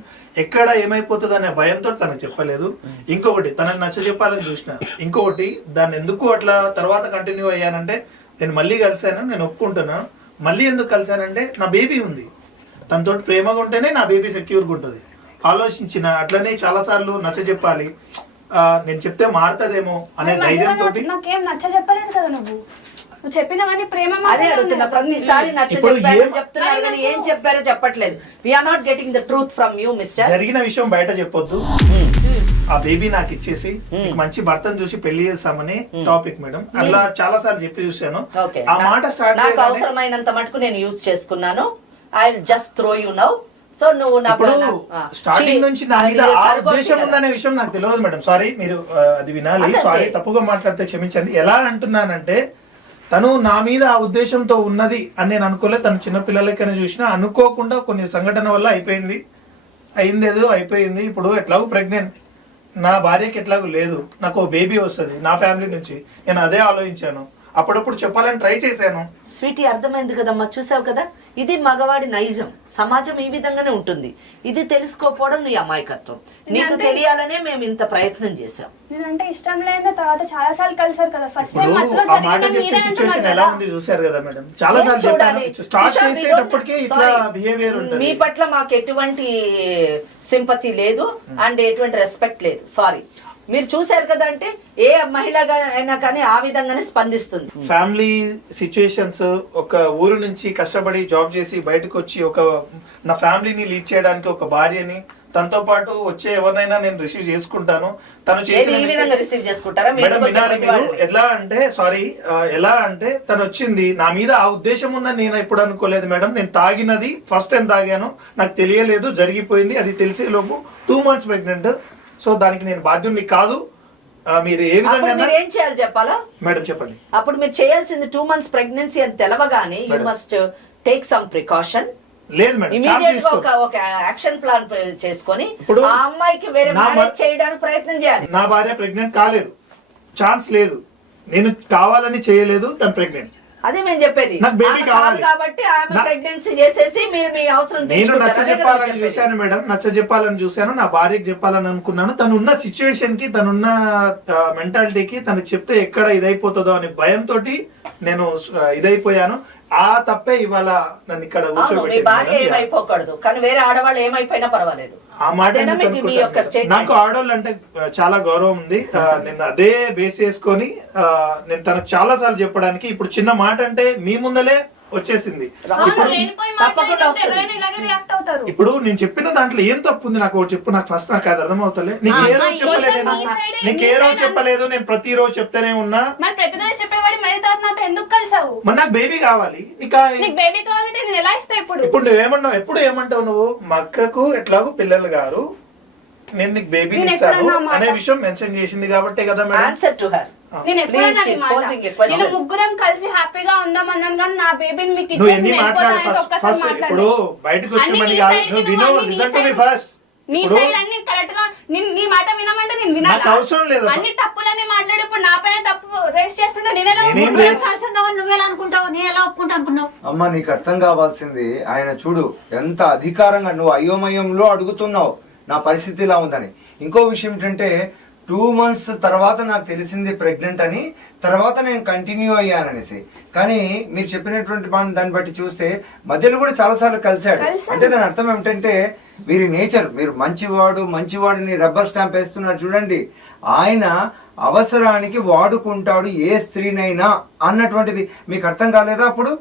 ఎక్కడ ఏమైపోతుంది అనే భయంతో తనకు చెప్పలేదు. ఇంకొకటి తనకు నచ్చ చెప్పాలని చూసిన, ఇంకొకటి దాన్ని ఎందుకు అట్లా తర్వాత కంటిన్యూ అయ్యానంటే, నేను మళ్ళీ కలిశాను, నేను ఒప్పుకుంటున్నాను. మళ్ళీ ఎందుకు కలిశానంటే నా బేబీ ఉంది, తనతో ప్రేమగా ఉంటేనే నా బేబీ సెక్యూర్గా ఉంటుంది ఆలోచించిన. అట్లనే చాలా సార్లు నచ్చ చెప్పాలి, నేను చెప్తే మారుతుందేమో అనే ధైర్యంతో. నాకేం నచ్చ చెప్పలేదు కదా నువ్వు చెప్పినవన్నీ ప్రేమ అదే అడుగుతున్నా, ప్రతిసారి నచ్చ చెప్పారని చెప్తున్నారు కానీ ఏం చెప్పారో చెప్పట్లేదు. We are not getting the truth from you mister. జరిగిన విషయం బయట చెప్పొద్దు, ఆ బేబీ నాకు ఇచ్చేసి మంచి భర్తను చూసి పెళ్లి చేస్తామని టాపిక్ మేడం. అలా చాలా సార్లు చెప్పి చూసాను. ఆ మాట స్టార్ట్ నాకు అవసరమైనంత మటుకు నేను యూజ్ చేసుకున్నాను. I just throw you now. So నువ్వు స్టార్టింగ్ నుంచి నా మీద ఆ ఉద్దేశం ఉందనే విషయం నాకు తెలియదు మేడం. సారీ, మీరు అది వినాలి. సారీ, తప్పుగా మాట్లాడితే క్షమించండి. ఎలా అంటున్నానంటే, తను నా మీద ఆ ఉద్దేశంతో ఉన్నది అని నేను అనుకోలేదు. తను చిన్నపిల్లలకైనా చూసినా అనుకోకుండా కొన్ని సంఘటన వల్ల అయిందేదో అయిపోయింది. ఇప్పుడు ఎట్లాగో ప్రెగ్నెంట్, నా భార్యకి ఎట్లాగో లేదు, నాకు బేబీ వస్తుంది నా ఫ్యామిలీ నుంచి. నేను అదే ఆలోచించాను, అప్పుడప్పుడు చెప్పాలని ట్రై చేశాను. స్వీటీ, అర్థమైంది కదమ్మా, చూసావు కదా, ఇది మగవాడి నైజం. సమాజం ఈ విధంగానే ఉంటుంది. ఇది తెలుసుకోకపోవడం నీ అమాయకత్వం. నీకు తెలియాలనే మేము ఇంత ప్రయత్నం చేశాం. నేనంటే ఇష్టం లేని తర్వాత చాలా సార్లు కలిసారు కదా. ఫస్ట్ టైం ఆ మాట చెప్పే సిచ్యువేషన్ ఎలా ఉంది చూసారు కదా మేడం. చాలా సార్లు చెప్పాను, స్టార్ట్ చేసేటప్పటికే ఇట్లా బిహేవియర్ ఉంటుంది. మీ పట్ల మాకు ఎటువంటి సింపతి లేదు అండ్ ఎటువంటి రెస్పెక్ట్ లేదు. సారీ, మీరు చూసారు కదా, అంటే ఏ మహిళగా అయినా కానీ ఆ విధంగానే స్పందిస్తుంది. ఫ్యామిలీ సిచ్యుయేషన్స్, ఒక ఊరు నుంచి కష్టపడి జాబ్ చేసి బయటకు వచ్చి నా ఫ్యామిలీని లీడ్ చేయడానికి ఒక భార్యని, తనతో పాటు వచ్చే ఎవరినైనా నేను రిసీవ్ చేసుకుంటాను. తను రిసీవ్ చేసుకుంటారా మేడం? వినాలి మీరు. ఎలా అంటే తను వచ్చింది నా మీద ఆ ఉద్దేశం ఉందని నేను ఎప్పుడు అనుకోలేదు మేడం. నేను తాగినది ఫస్ట్ టైం తాగాను, నాకు తెలియలేదు, జరిగిపోయింది. అది తెలిసే లోపు 2 months ప్రెగ్నెంట్. సో దానికి నేను బాధ్యుని కాదు. మీరు ఏ విధంగా ఏం చేయాలి చెప్పాలా మేడం? చెప్పండి. అప్పుడు మీరు చేయాల్సింది 2 months ప్రెగ్నెన్సీ అని తెలవగానే you must take some precaution. లేదు మేడం, ఇమీడియట్ గా ఒక యాక్షన్ ప్లాన్ చేసుకొని ఆ అమ్మాయికి వేరే మ్యారేజ్ చేయడానికి ప్రయత్నం చేయాలి. నా భార్య ప్రెగ్నెంట్ కాలేదు, ఛాన్స్ లేదు, నేను కావాలని చేయలేదు, తను ప్రెగ్నెంట్. అదే మేము చెప్పేది. నాకు బేబీ కావాలి కాబట్టి ఆమె ప్రెగ్నెన్సీ చేసేసి మీరు మీ అవసరం నేను నచ్చ చెప్పాలని చూశాను మేడం, నచ్చ చెప్పాలని చూశాను, నా భార్యకి చెప్పాలని అనుకున్నాను. తనున్న సిచ్యువేషన్ కి, తనున్న మెంటాలిటీకి తనకు చెప్తే ఎక్కడ ఇదైపోతుందో అనే భయంతో నేను ఇదైపోయాను. ఆ తప్పే ఇవాళ నన్ను ఇక్కడ మీ భార్య ఏమైపోకూడదు, కానీ వేరే ఆడవాళ్ళు ఏమైపోయినా పర్వాలేదు. ఆ మాట నాకు ఆడవాళ్ళు అంటే చాలా గౌరవం ఉంది. నేను అదే బేస్ చేసుకొని నేను తనకు చాలా సార్లు చెప్పడానికి, ఇప్పుడు చిన్న మాట అంటే మీ ముందలే వచ్చేసింది. ఇప్పుడు నేను చెప్పిన దాంట్లో ఏం తప్పు ఉంది నాకు చెప్పు. నాకు ఫస్ట్ నాకు అది అర్థం అవుతలే. నీకు ఏ రోజు చెప్పలేదు, నీకు ఏ రోజు చెప్పలేదు, నేను ప్రతిరోజు చెప్తానే ఉన్నా. ఎందుకు కలిసావు? మరి నాకు బేబీ కావాలి. ఇప్పుడు నువ్వేమన్నావు, ఎప్పుడు ఏమంటావు నువ్వు? మా అక్కకు ఎట్లాగో పిల్లలు గారు, నేను నీకు బేబీని నేను ఇస్తాను ఎప్పుడన్నా మాట- అనే విషయం మెన్షన్ చేసింది కాబట్టే కదా మేడం. Answer to her. నేను ఎప్పుడైనా Please, she's నీ మాట. posing a question. నేను ముగ్గురం కలిసి హ్యాపీగా ఉందాం అన్నాను కానీ నా బేబీని మీకు నువ్వు ఇచ్చేసి ఎన్ని నేను మాట్లాడు వెళ్ళిపోతానని ఫస్ట్ ఒక్కసారి ఫస్ట్ మాట్లాడు. ఇప్పుడు బయటకు వచ్చిన అన్ని మళ్ళీ నీ కాదు side నువ్వు కి విను నువ్వు అన్ని నీ listen to me side. First. నీ ఇప్పుడు సైడ్ అన్ని కరెక్ట్ గా నీ మాట వినమంటే నేను వినాలా? నాకు అవసరం లేదు. అన్ని తప్పులని మాట్లాడి ఇప్పుడు నా పైన తప్పు రేస్ చేస్తుంటే నేనెలా నేనేం ఒప్పుకుంటాను? raise- కలిసిందామని నువ్వెలా అనుకుంటావు, నేను ఎలా ఒప్పుకుంటా అనుకున్నావు? అమ్మ నీకు అర్థం కావాల్సింది ఆయన చూడు ఎంత అధికారంగా నువ్వు అయోమయంలో అడుగుతున్నావు నా పరిస్థితి ఇలా ఉందని. ఇంకో విషయం ఏంటంటే 2 months తర్వాత నాకు తెలిసింది ప్రెగ్నెంట్ అని, తర్వాత నేను కంటిన్యూ అయ్యాననేసి. కానీ మీరు చెప్పినటువంటి దాన్ని బట్టి చూస్తే మధ్యలో కూడా చాలాసార్లు కలిశాడు. అంటే దాని అర్థం ఏమిటంటే వీరి నేచర్, మీరు మంచివాడిని రబ్బర్ స్టాంప్ వేస్తున్నారు చూడండి, ఆయన అవసరానికి వాడుకుంటాడు ఏ స్త్రీనైనా అన్నటువంటిది మీకు అర్థం కాలేదా అప్పుడు?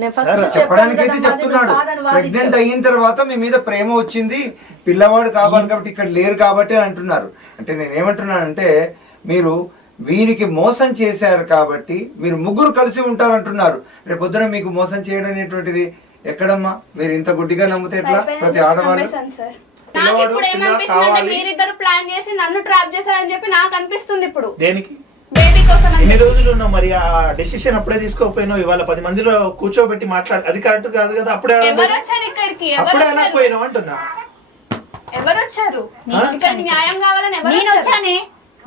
నేను సార్, ఫస్ట్ చెప్పడానికైతే చెప్తున్నాడు. ప్రెగ్నెంట్ అయిన తర్వాత మీ మీద ప్రేమ వచ్చింది, పిల్లవాడు కావాలి కాబట్టి ఇక్కడ లేరు కాబట్టి అని అంటున్నారు. అంటే నేను ఏమంటున్నానంటే మీరు వీరికి మోసం చేశారు కాబట్టి మీరు ముగ్గురు కలిసి ఉంటారంటున్నారు. రేపు పొద్దున మీకు మోసం చేయడం అనేటువంటిది ఎక్కడమ్మా? మీరు ఇంత గుడ్డిగా నమ్మితే ఎట్లా? ప్రతి ఆడవాళ్ళు నమ్మేశాను సార్. నాకు పిల్లవాడు ఇప్పుడు పిల్ల ఏమనిపిస్తుంది అంటే కావాలి. మీరిద్దరు ప్లాన్ చేసి నన్ను ట్రాప్ చేశారని చెప్పి నాకు అనిపిస్తుంది ఇప్పుడు దేనికి బేబీ కోసం అని ఎన్ని చెప్పి. రోజులు ఉన్నావు మరి ఆ డెసిషన్ అప్పుడే తీసుకోకపోయినావు? ఇవాళ 10 మందిలో కూర్చోబెట్టి మాట్లాడు, అది కరెక్ట్ కాదు కదా. అప్పుడే ఎవరు వచ్చారు ఇక్కడికి? ఎవరు అప్పుడే వచ్చారు? అనకపోయినావు అంటున్నా. ఎవరు వచ్చారు? ఆ? ఇక్కడ న్యాయం కావాలని ఎవరు నేను వచ్చారు? వచ్చానే,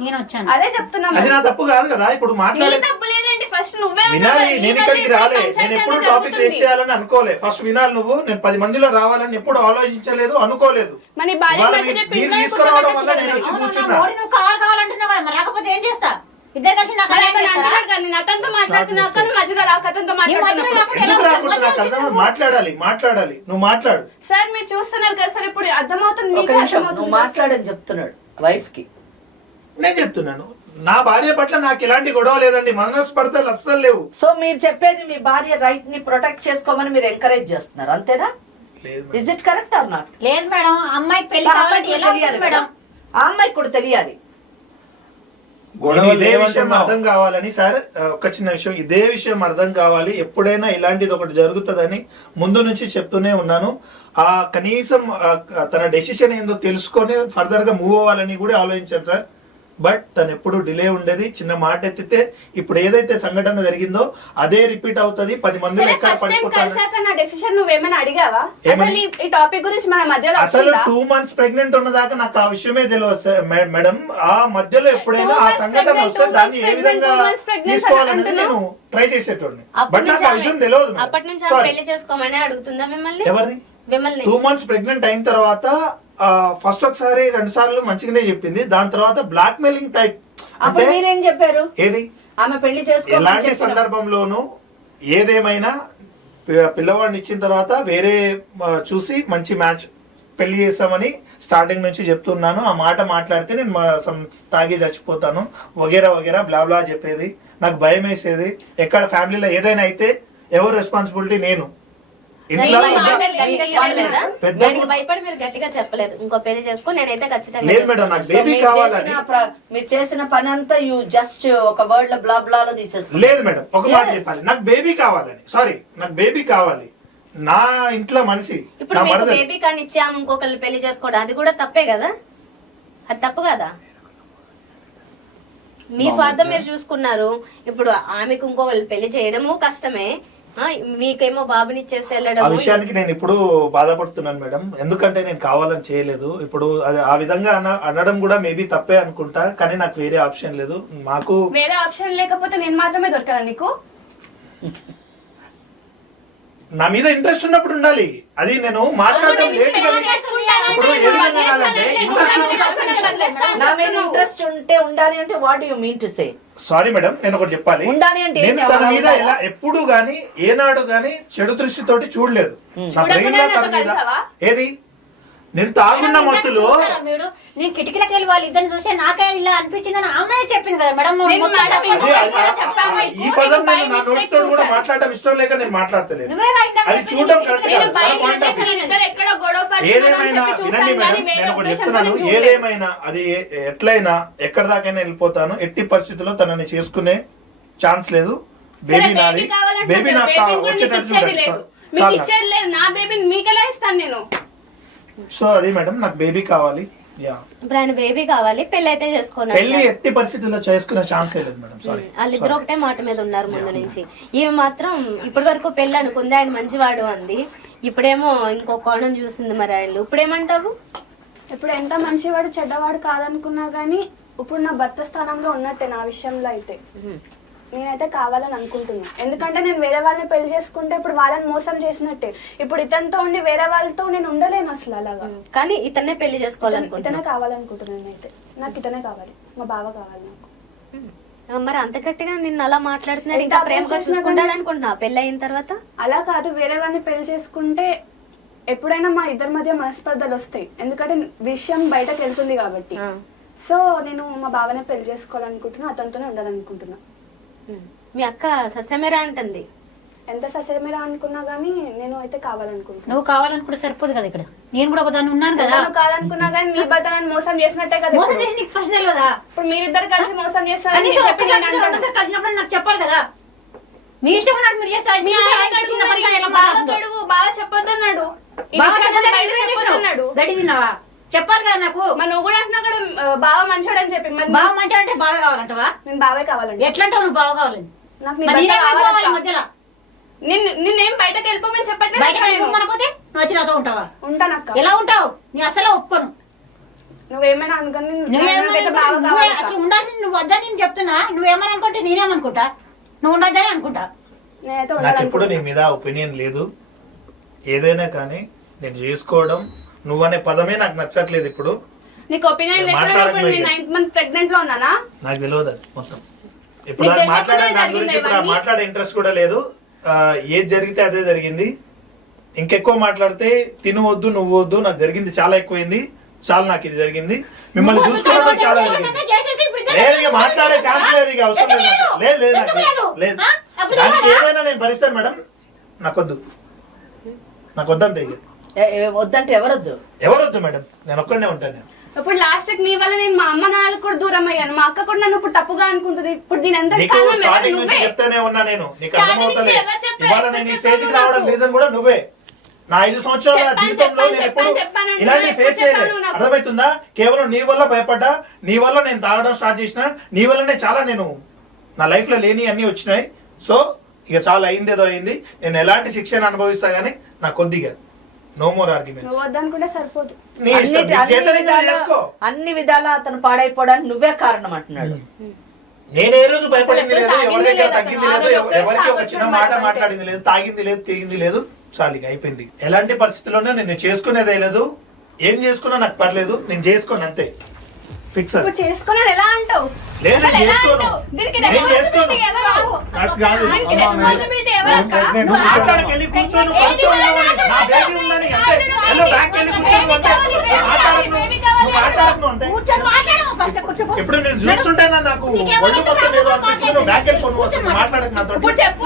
నేను వచ్చాను. అదే చెప్తున్నా అది మరి. నా తప్పు కాదు కదా. ఇప్పుడు నీ మాట్లాడే తప్పు లేదండి. ఫస్ట్ నువ్వే ఉన్నావు వినాలి. కదా. నీ నేను వల్లే ఇక్కడికి ఇప్పుడు రాలే, పంచాయతీ నేను ఎప్పుడు అనేది టాపిక్ రేస్ జరుగుతుంది. చేయాలని అనుకోలే. ఫస్ట్ వినాలి నువ్వు. నేను 10 మందిలో రావాలని ఎప్పుడు ఆలోచించలేదు, అనుకోలేదు. మరి భార్య ఇవాళ మంచి మీరు చెప్పి మీరు ఇంట్లో తీసుకురావడం వల్ల నేను కూర్చోబెట్టచ్చు వచ్చి కదా. కూర్చున్నా. మోడీ నువ్వు కావాలంటున్నావు కదా, మరి రాకపోతే ఏం చేస్తా? ఇద్దరు కలిసి నాకు మరి అన్యాయం అతను చేస్తారా? అంటున్నాడు కదా, నేను అతనితో మాట్లాడుతున్నా, అతను మధ్యలో రా, అతనితో మాట్లాడుతున్నప్పుడు. మధ్యలో ఎందుకు రాకుండా నాకు అర్థం మాట్లాడాలి. నువ్వు మాట్లాడు. సార్ మీరు చూస్తున్నారు కదా సార్, ఇప్పుడు అర్థమవుతుంది ఒక మీకు, నిమిషం, నువ్వు అర్థమవుతుంది మాట్లాడని చెప్తున్నాడు వైఫ్ కి. నేను చెప్తున్నాను నా భార్య పట్ల నాకు ఎలాంటి గొడవ లేదండి. మనస్పర్ధలు అస్సలు లేవు. సో మీరు చెప్పేది మీ భార్య రైట్ ని ప్రొటెక్ట్ చేసుకోమని మీరు ఎంకరేజ్ చేస్తున్నారు, అంతేనా? లేదు is it correct or not? లేదు మేడం, అమ్మాయికి పెళ్లి కావాలంటే ఎలా తెలియాలి ఉంటుంది మేడం? ఆ అమ్మాయికి కూడా తెలియాలి. గొడవలు ఇదే విషయం లేవంటున్నావు. అర్థం కావాలని సార్, ఒక చిన్న విషయం, ఇదే విషయం అర్థం కావాలి. ఎప్పుడైనా ఇలాంటిది ఒకటి జరుగుతుందని ముందు నుంచి చెప్తూనే ఉన్నాను. ఆ కనీసం తన డెసిషన్ ఏందో తెలుసుకొని ఫర్దర్ గా మూవ్ అవ్వాలని కూడా ఆలోచించాను సార్. బట్ తను ఎప్పుడు డిలే ఉండేది. చిన్న మాట ఎత్తితే ఇప్పుడు ఏదైతే సంఘటన జరిగిందో అదే రిపీట్ అవుతుంది. 10 మందిలో సరే, ఎక్కడ ఫస్ట్ టైం పడిపోతాను. కలిసాక నా డెసిషన్ నువ్వేమైనా అడిగావా? ఏమని? అసలు ఈ టాపిక్ గురించి మన మధ్యలో అసలు వచ్చిందా? 2 months ప్రెగ్నెంట్ ఉన్నదాకా నాకు ఆ విషయమే తెలియదు సార్ మేడం. ఆ మధ్యలో ఎప్పుడైనా 2 ఆ months సంఘటన pregnant, వస్తే 2 దాన్ని ఏ months విధంగా pregnant, 2 months pregnant తీసుకోవాలనేది అంటున్నావు? నేను ట్రై చేసేటోడిని. అప్పటి బట్ నాకు ఆ నుంచి విషయం తెలియదు మేడం. అప్పటి నుంచి ఆమె Sorry. పెళ్లి చేసుకోమని అడుగుతుందా మిమ్మల్ని? ఎవరిని? మిమ్మల్ని 2 months ప్రెగ్నెంట్ అయిన తర్వాత ఫస్ట్ ఒకసారి 2 సార్లు మంచిగానే చెప్పింది. దాని తర్వాత బ్లాక్ మెయిలింగ్ టైప్. అప్పుడు మీరేం చెప్పారు? ఏది ఆమె పెళ్లి చేసుకోమని ఎలాంటి చెప్పిన సందర్భంలోనూ ఏదేమైనా పిల్లవాడిని ఇచ్చిన తర్వాత వేరే చూసి మంచి మ్యాచ్ పెళ్లి చేస్తామని స్టార్టింగ్ నుంచి చెప్తున్నాను. ఆ మాట మాట్లాడితే నేను తాగి చచ్చిపోతాను వగేరా వగేరా బ్లా బ్లా చెప్పేది. నాకు భయం వేసేది. ఎక్కడ ఫ్యామిలీలో ఏదైనా అయితే ఎవరు రెస్పాన్సిబిలిటీ? నేను. ఇంట్లో దానికి భయపడి మీరు గట్టిగా చెప్పలేదు ఇంకో పెళ్లి చేసుకో నేనైతే ఖచ్చితంగా లేదు మేడం, నాకు సో బేబీ కావాలని. మీరు చేసిన పని అంతా యూ జస్ట్ ఒక వర్డ్ లో బ్లా బ్లాలో తీసేస్తారు. లేదు మేడం, ఒక మాట Yes. చెప్పాలి. నాకు బేబీ కావాలని. సారీ, నాకు బేబీ కావాలి. నా ఇంట్లో మనిషి ఇప్పుడు నా మీకు మరదలు. బేబీ కానీ ఇచ్చాము ఇంకొకరిని పెళ్లి చేసుకోవడం అది కూడా తప్పే కదా? అది తప్పు కదా? మీ స్వార్థం మీరు చూసుకున్నారు. ఇప్పుడు ఆమెకు ఇంకొకరు పెళ్లి చేయడము కష్టమే, మీకేమో బాబుని ఇచ్చేసి ఆ వెళ్ళడం. విషయానికి నేను ఇప్పుడు బాధపడుతున్నాను మేడం. ఎందుకంటే నేను కావాలని చేయలేదు. ఇప్పుడు అది ఆ విధంగా అనడం కూడా మేబీ తప్పే అనుకుంటా. కానీ నాకు వేరే ఆప్షన్ లేదు. మాకు వేరే ఆప్షన్ లేకపోతే నేను మాత్రమే దొరకదా నీకు? నా మీద ఇంట్రెస్ట్ ఉన్నప్పుడు ఉండాలి. అది నేను మాట్లాడడం లేట్ గా ఇప్పుడు ఏ విధంగా అనాలంటే ఇంట్రెస్ట్. నా మీద ఇంట్రెస్ట్ ఉంటే ఉండాలి అంటే what you mean to say? Sorry madam, నేను ఒకటి చెప్పాలి. ఉండాలి అంటే నేను ఏంటి? తన మీద ఉండాలా? ఎలా ఎప్పుడు గానీ ఏనాడు గానీ చెడు దృష్టితోటి చూడలేదు. నా బ్రెయిన్ లో తన మీద ఏది నేను తాగున్న మత్తులో మీరు నేను కిటికీలకు వెళ్ళి వాళ్ళు ఇద్దరిని చూస్తే నాకే ఇలా అనిపించిందని ఆ అమ్మాయి చెప్పింది కదా మేడం. నేను మొత్తం మాట డబ్బులు అదే వినకుండా చెప్పాము. ఈ పదం నేను నా నోటితో కూడా మాట్లాడడం ఇష్టం లేక నేను మాట్లాడతలేను. నువ్వేగా ఇందాక అది చూడడం కరెక్ట్ నేను కాదు. బయట నా point of view. మీరిద్దరు ఎక్కడో గొడవ పడుతున్నారని ఏదేమైనా చెప్పి వినండి చూసాను కానీ మేడం, వేరే నేను ఒకటి ఉద్దేశంతో చెప్తున్నాను. నేను చూడలేదు. ఏదేమైనా అది ఎట్లయినా ఎక్కడ దాకైనా వెళ్ళిపోతాను. ఎట్టి పరిస్థితుల్లో తనని చేసుకునే ఛాన్స్ లేదు. బేబీ సరే, నాది. కావాలంటే బేబీ నాకు బేబీని కూడా వచ్చేటట్టు మీకు ఇచ్చేది చూడండి. లేదు. మీకు ఇచ్చేది లేదు. నా బేబీని మీకెలా ఇస్తాను నేను? సో అది మేడం, నాకు బేబీ కావాలి. యా ఇప్పుడు ఆయన బేబీ కావాలి, పెళ్లి అయితే చేసుకున్నాడు. పెళ్లి ఎట్టి పరిస్థితుల్లో చేసుకునే ఛాన్సే లేదు మేడం. సారీ. వాళ్ళిద్దరు ఒకటే మాట మీద ఉన్నారు ముందు నుంచి. ఈమె మాత్రం ఇప్పటి వరకు పెళ్లి అనుకుంది, ఆయన మంచివాడు అంది. ఇప్పుడేమో ఇంకో కోణం చూసింది. మరి ఆయన ఇప్పుడేమంటావు? ఇప్పుడు ఎంత మంచివాడు చెడ్డవాడు కాదనుకున్నా కానీ ఇప్పుడు నా భర్త స్థానంలో ఉన్నట్టే నా విషయంలో అయితే. నేనైతే కావాలని అనుకుంటున్నాను. ఎందుకంటే నేను వేరే వాళ్ళని పెళ్లి చేసుకుంటే ఇప్పుడు వాళ్ళని మోసం చేసినట్టే. ఇప్పుడు ఇతనితో ఉండి వేరే వాళ్ళతో నేను ఉండలేను అసలు అలాగా. కానీ ఇతనే పెళ్లి చేసుకోవాలనుకుంటున్నా. ఇతనే కావాలనుకుంటున్నాను అయితే. నాకు ఇతనే కావాలి, మా బావ కావాలి నాకు. మరి అంత గట్టిగా నిన్ను అలా మాట్లాడుతున్నాడు, ఇంకా ప్రేమగా చూసుకుంటాను అనుకుంటున్నా పెళ్లి అయిన తర్వాత? అలా కాదు, వేరే వాళ్ళని పెళ్లి చేసుకుంటే ఎప్పుడైనా మా ఇద్దరి మధ్య మనస్పర్ధలు వస్తాయి. ఎందుకంటే విషయం బయటకు వెళ్తుంది కాబట్టి. సో నేను మా బావనే పెళ్లి చేసుకోవాలనుకుంటున్నా, అతనితోనే ఉండాలనుకుంటున్నా. మీ అక్క సస్యమేరా అంటుంది. ఎంత ససేమిరా అనుకున్నా గానీ నేను అయితే కావాలనుకుంటున్నా. నువ్వు కావాలనుకుంటే సరిపోదు కదా, ఇక్కడ నేను కూడా ఒకదాన్ని ఉన్నాను కదా. నువ్వు కావాలనుకున్నా గానీ నీ భర్త నన్ను మోసం చేసినట్టే కదా. మోసం ఇప్పుడు. చేసి నీకు ప్రశ్న తెలియదా? ఇప్పుడు మీరిద్దరు కలిసి మోసం చేస్తారని కనీసం చెప్పి నేను ఒక్కసారి అంటాను. రెండోసారి కలిసినప్పుడు నాకు చెప్పాలి కదా. మీ ఇష్టం ఉన్నట్టు మీరు చేస్తారు. మీ ఆయన అడుగు మరి, బావకు అడుగు, బావ చెప్పొద్దన్నాడు. ఈ విషయం నేను బయట చెప్పొద్దన్నాడు. గడి తిన్నావా? చెప్పాలి కదా నాకు. మరి నువ్వు కూడా అంటున్నావు కదా బావ మంచోడు అని చెప్పి. మరి బావ మంచిగా అంటే బాగా కావాలంటవా? నేను బావే కావాలండి. ఎట్లా అంటావు నువ్వు బాగా కావాలని? నాకు నీ మరి భర్త నేనేం కావాలి కావాలి అక్క. మధ్యలో? నిన్నేం బయటకు వెళ్ళిపోమని చెప్పట్లేదు. బయటకు వెళ్ళిపోమనకపోతే నువ్వు వచ్చి నాతో ఉంటావా? ఉంటానక్క. ఎలా ఉంటావు? నీ అసలు ఒప్పుకోను. నువ్వేమైనా అనుకుని నువ్వేమని బావ కావాలి అసలు ఉండాల్సింది నువ్వు వద్దని నేను చెప్తున్నా. నువ్వేమని అనుకుంటే నేనేమనుకుంటా? నువ్వు ఉండొద్దని అనుకుంటా. నేనైతే నాకు ఎప్పుడు నీ ఉండాలనుకుంటున్నా. మీద ఒపీనియన్ లేదు. ఏదైనా కానీ నేను చేసుకోవడం నువ్వనే పదమే నాకు నచ్చట్లేదు. ఇప్పుడు నీకు ఒపీనియన్ లేకుండా మాట్లాడకు ఇప్పుడు నేను ఇక. 9th month ప్రెగ్నెంట్ లో ఉన్నానా? నాకు తెలియదు అది మొత్తం. ఇప్పుడు నీకు నాకు మాట్లాడే తెలియకుండా దాని గురించి ఇప్పుడు జరిగిందా మాట్లాడే ఇంట్రెస్ట్ కూడా లేదు. ఏది జరిగితే అదే జరిగింది. ఇంకెక్కువ మాట్లాడితే తిను వద్దు నువ్వు వద్దు, నాకు జరిగింది చాలా ఎక్కువైంది. చాలా నాకు ఇది జరిగింది. మిమ్మల్ని చూసుకోవడం చాలా జరిగింది. లేదు ఇక మాట్లాడే ఛాన్స్ లేదు, ఇక అవసరం లేదు నాకు. లేదు లేదు నాకు లేదు. దానికి ఏదైనా నేను భరిస్తాను మేడం. నాకొద్దు, నాకొద్దంతే. ఇక వద్దంటే ఎవరొద్దు? ఎవరొద్దు మేడం, నేను ఒక్కడనే ఉంటాను. నేను ఇప్పుడు లాస్ట్ నీ వల్ల నేను మా అమ్మ నాన్నలకు కూడా దూరం అయ్యాను. మా అక్క కూడా నన్ను ఇప్పుడు తప్పుగా అనుకుంటుంది. ఇప్పుడు దీని ఎంత నీకు స్టార్టింగ్ నుంచి చెప్తానే ఉన్నా నేను, నీకు అర్థమవుతలే. ఇవాళ నేను ఈ స్టేజ్ కి రావడం రీజన్ కూడా నువ్వే. నా 5 సంవత్సరాల జీవితంలో నేను ఎప్పుడు ఇలాంటి ఫేస్ చేయలేదు. అర్థమవుతుందా? కేవలం నీ వల్ల భయపడ్డా, నీ వల్ల నేను తాగడం స్టార్ట్ చేసిన, నీ వల్లనే చాలా నేను నా లైఫ్ లో లేని అన్ని వచ్చినాయి. సో ఇక చాలా అయింది, ఏదో అయింది. నేను ఎలాంటి శిక్షణ అనుభవిస్తా గానీ నాకు కొద్దిగా నో మోర్ ఆర్గ్యుమెంట్స్. నువ్వు వద్దనుకుంటే సరిపోదు. నీ ఇష్టం, నీ చేతనైతే చేసుకో. అన్ని విధాలా అతను పాడైపోవడానికి నువ్వే కారణం అంటున్నాడు. నేను ఏ రోజు భయపడింది లేదు, ఎవరి దగ్గర తగ్గింది లేదు, ఎవరికి ఒక చిన్న మాట మాట్లాడింది లేదు, తాగింది లేదు, తీగింది లేదు. చాలు అయిపోయింది. ఎలాంటి పరిస్థితుల్లోనే నేను చేసుకునేదే లేదు. ఏం చేసుకున్నా నాకు పర్లేదు, నేను చేసుకోను అంతే. ఫిక్స్. ఇప్పుడు చేసుకున్నాడు ఎలా అంటావు? లేదు అసలు ఎలా చేసుకోను, అంటావు? దీనికి నేను చేసుకోను. responsibility ఎవరు? నాకు కాదు. దీనికి responsibility ఎవరు అక్క? నువ్వు మాట్లాడకెళ్ళి కూర్చొని నా బేబీ ఉందని అంతే. హలో బ్యాక్ వెళ్ళి కూర్చొని అంతే. నువ్వు మాట్లాడకు అంతే. కూర్చొని మాట్లాడము ఫస్ట్ కూర్చోపో. ఇప్పుడు నేను చూస్తుంటే నాకు ఒళ్ళు మొత్తం ఏదో అనిపిస్తుంది. నువ్వు బ్యాక్ వెళ్ళిపోను అసలు మాట్లాడకు నాతో. ఇప్పుడు చెప్పు.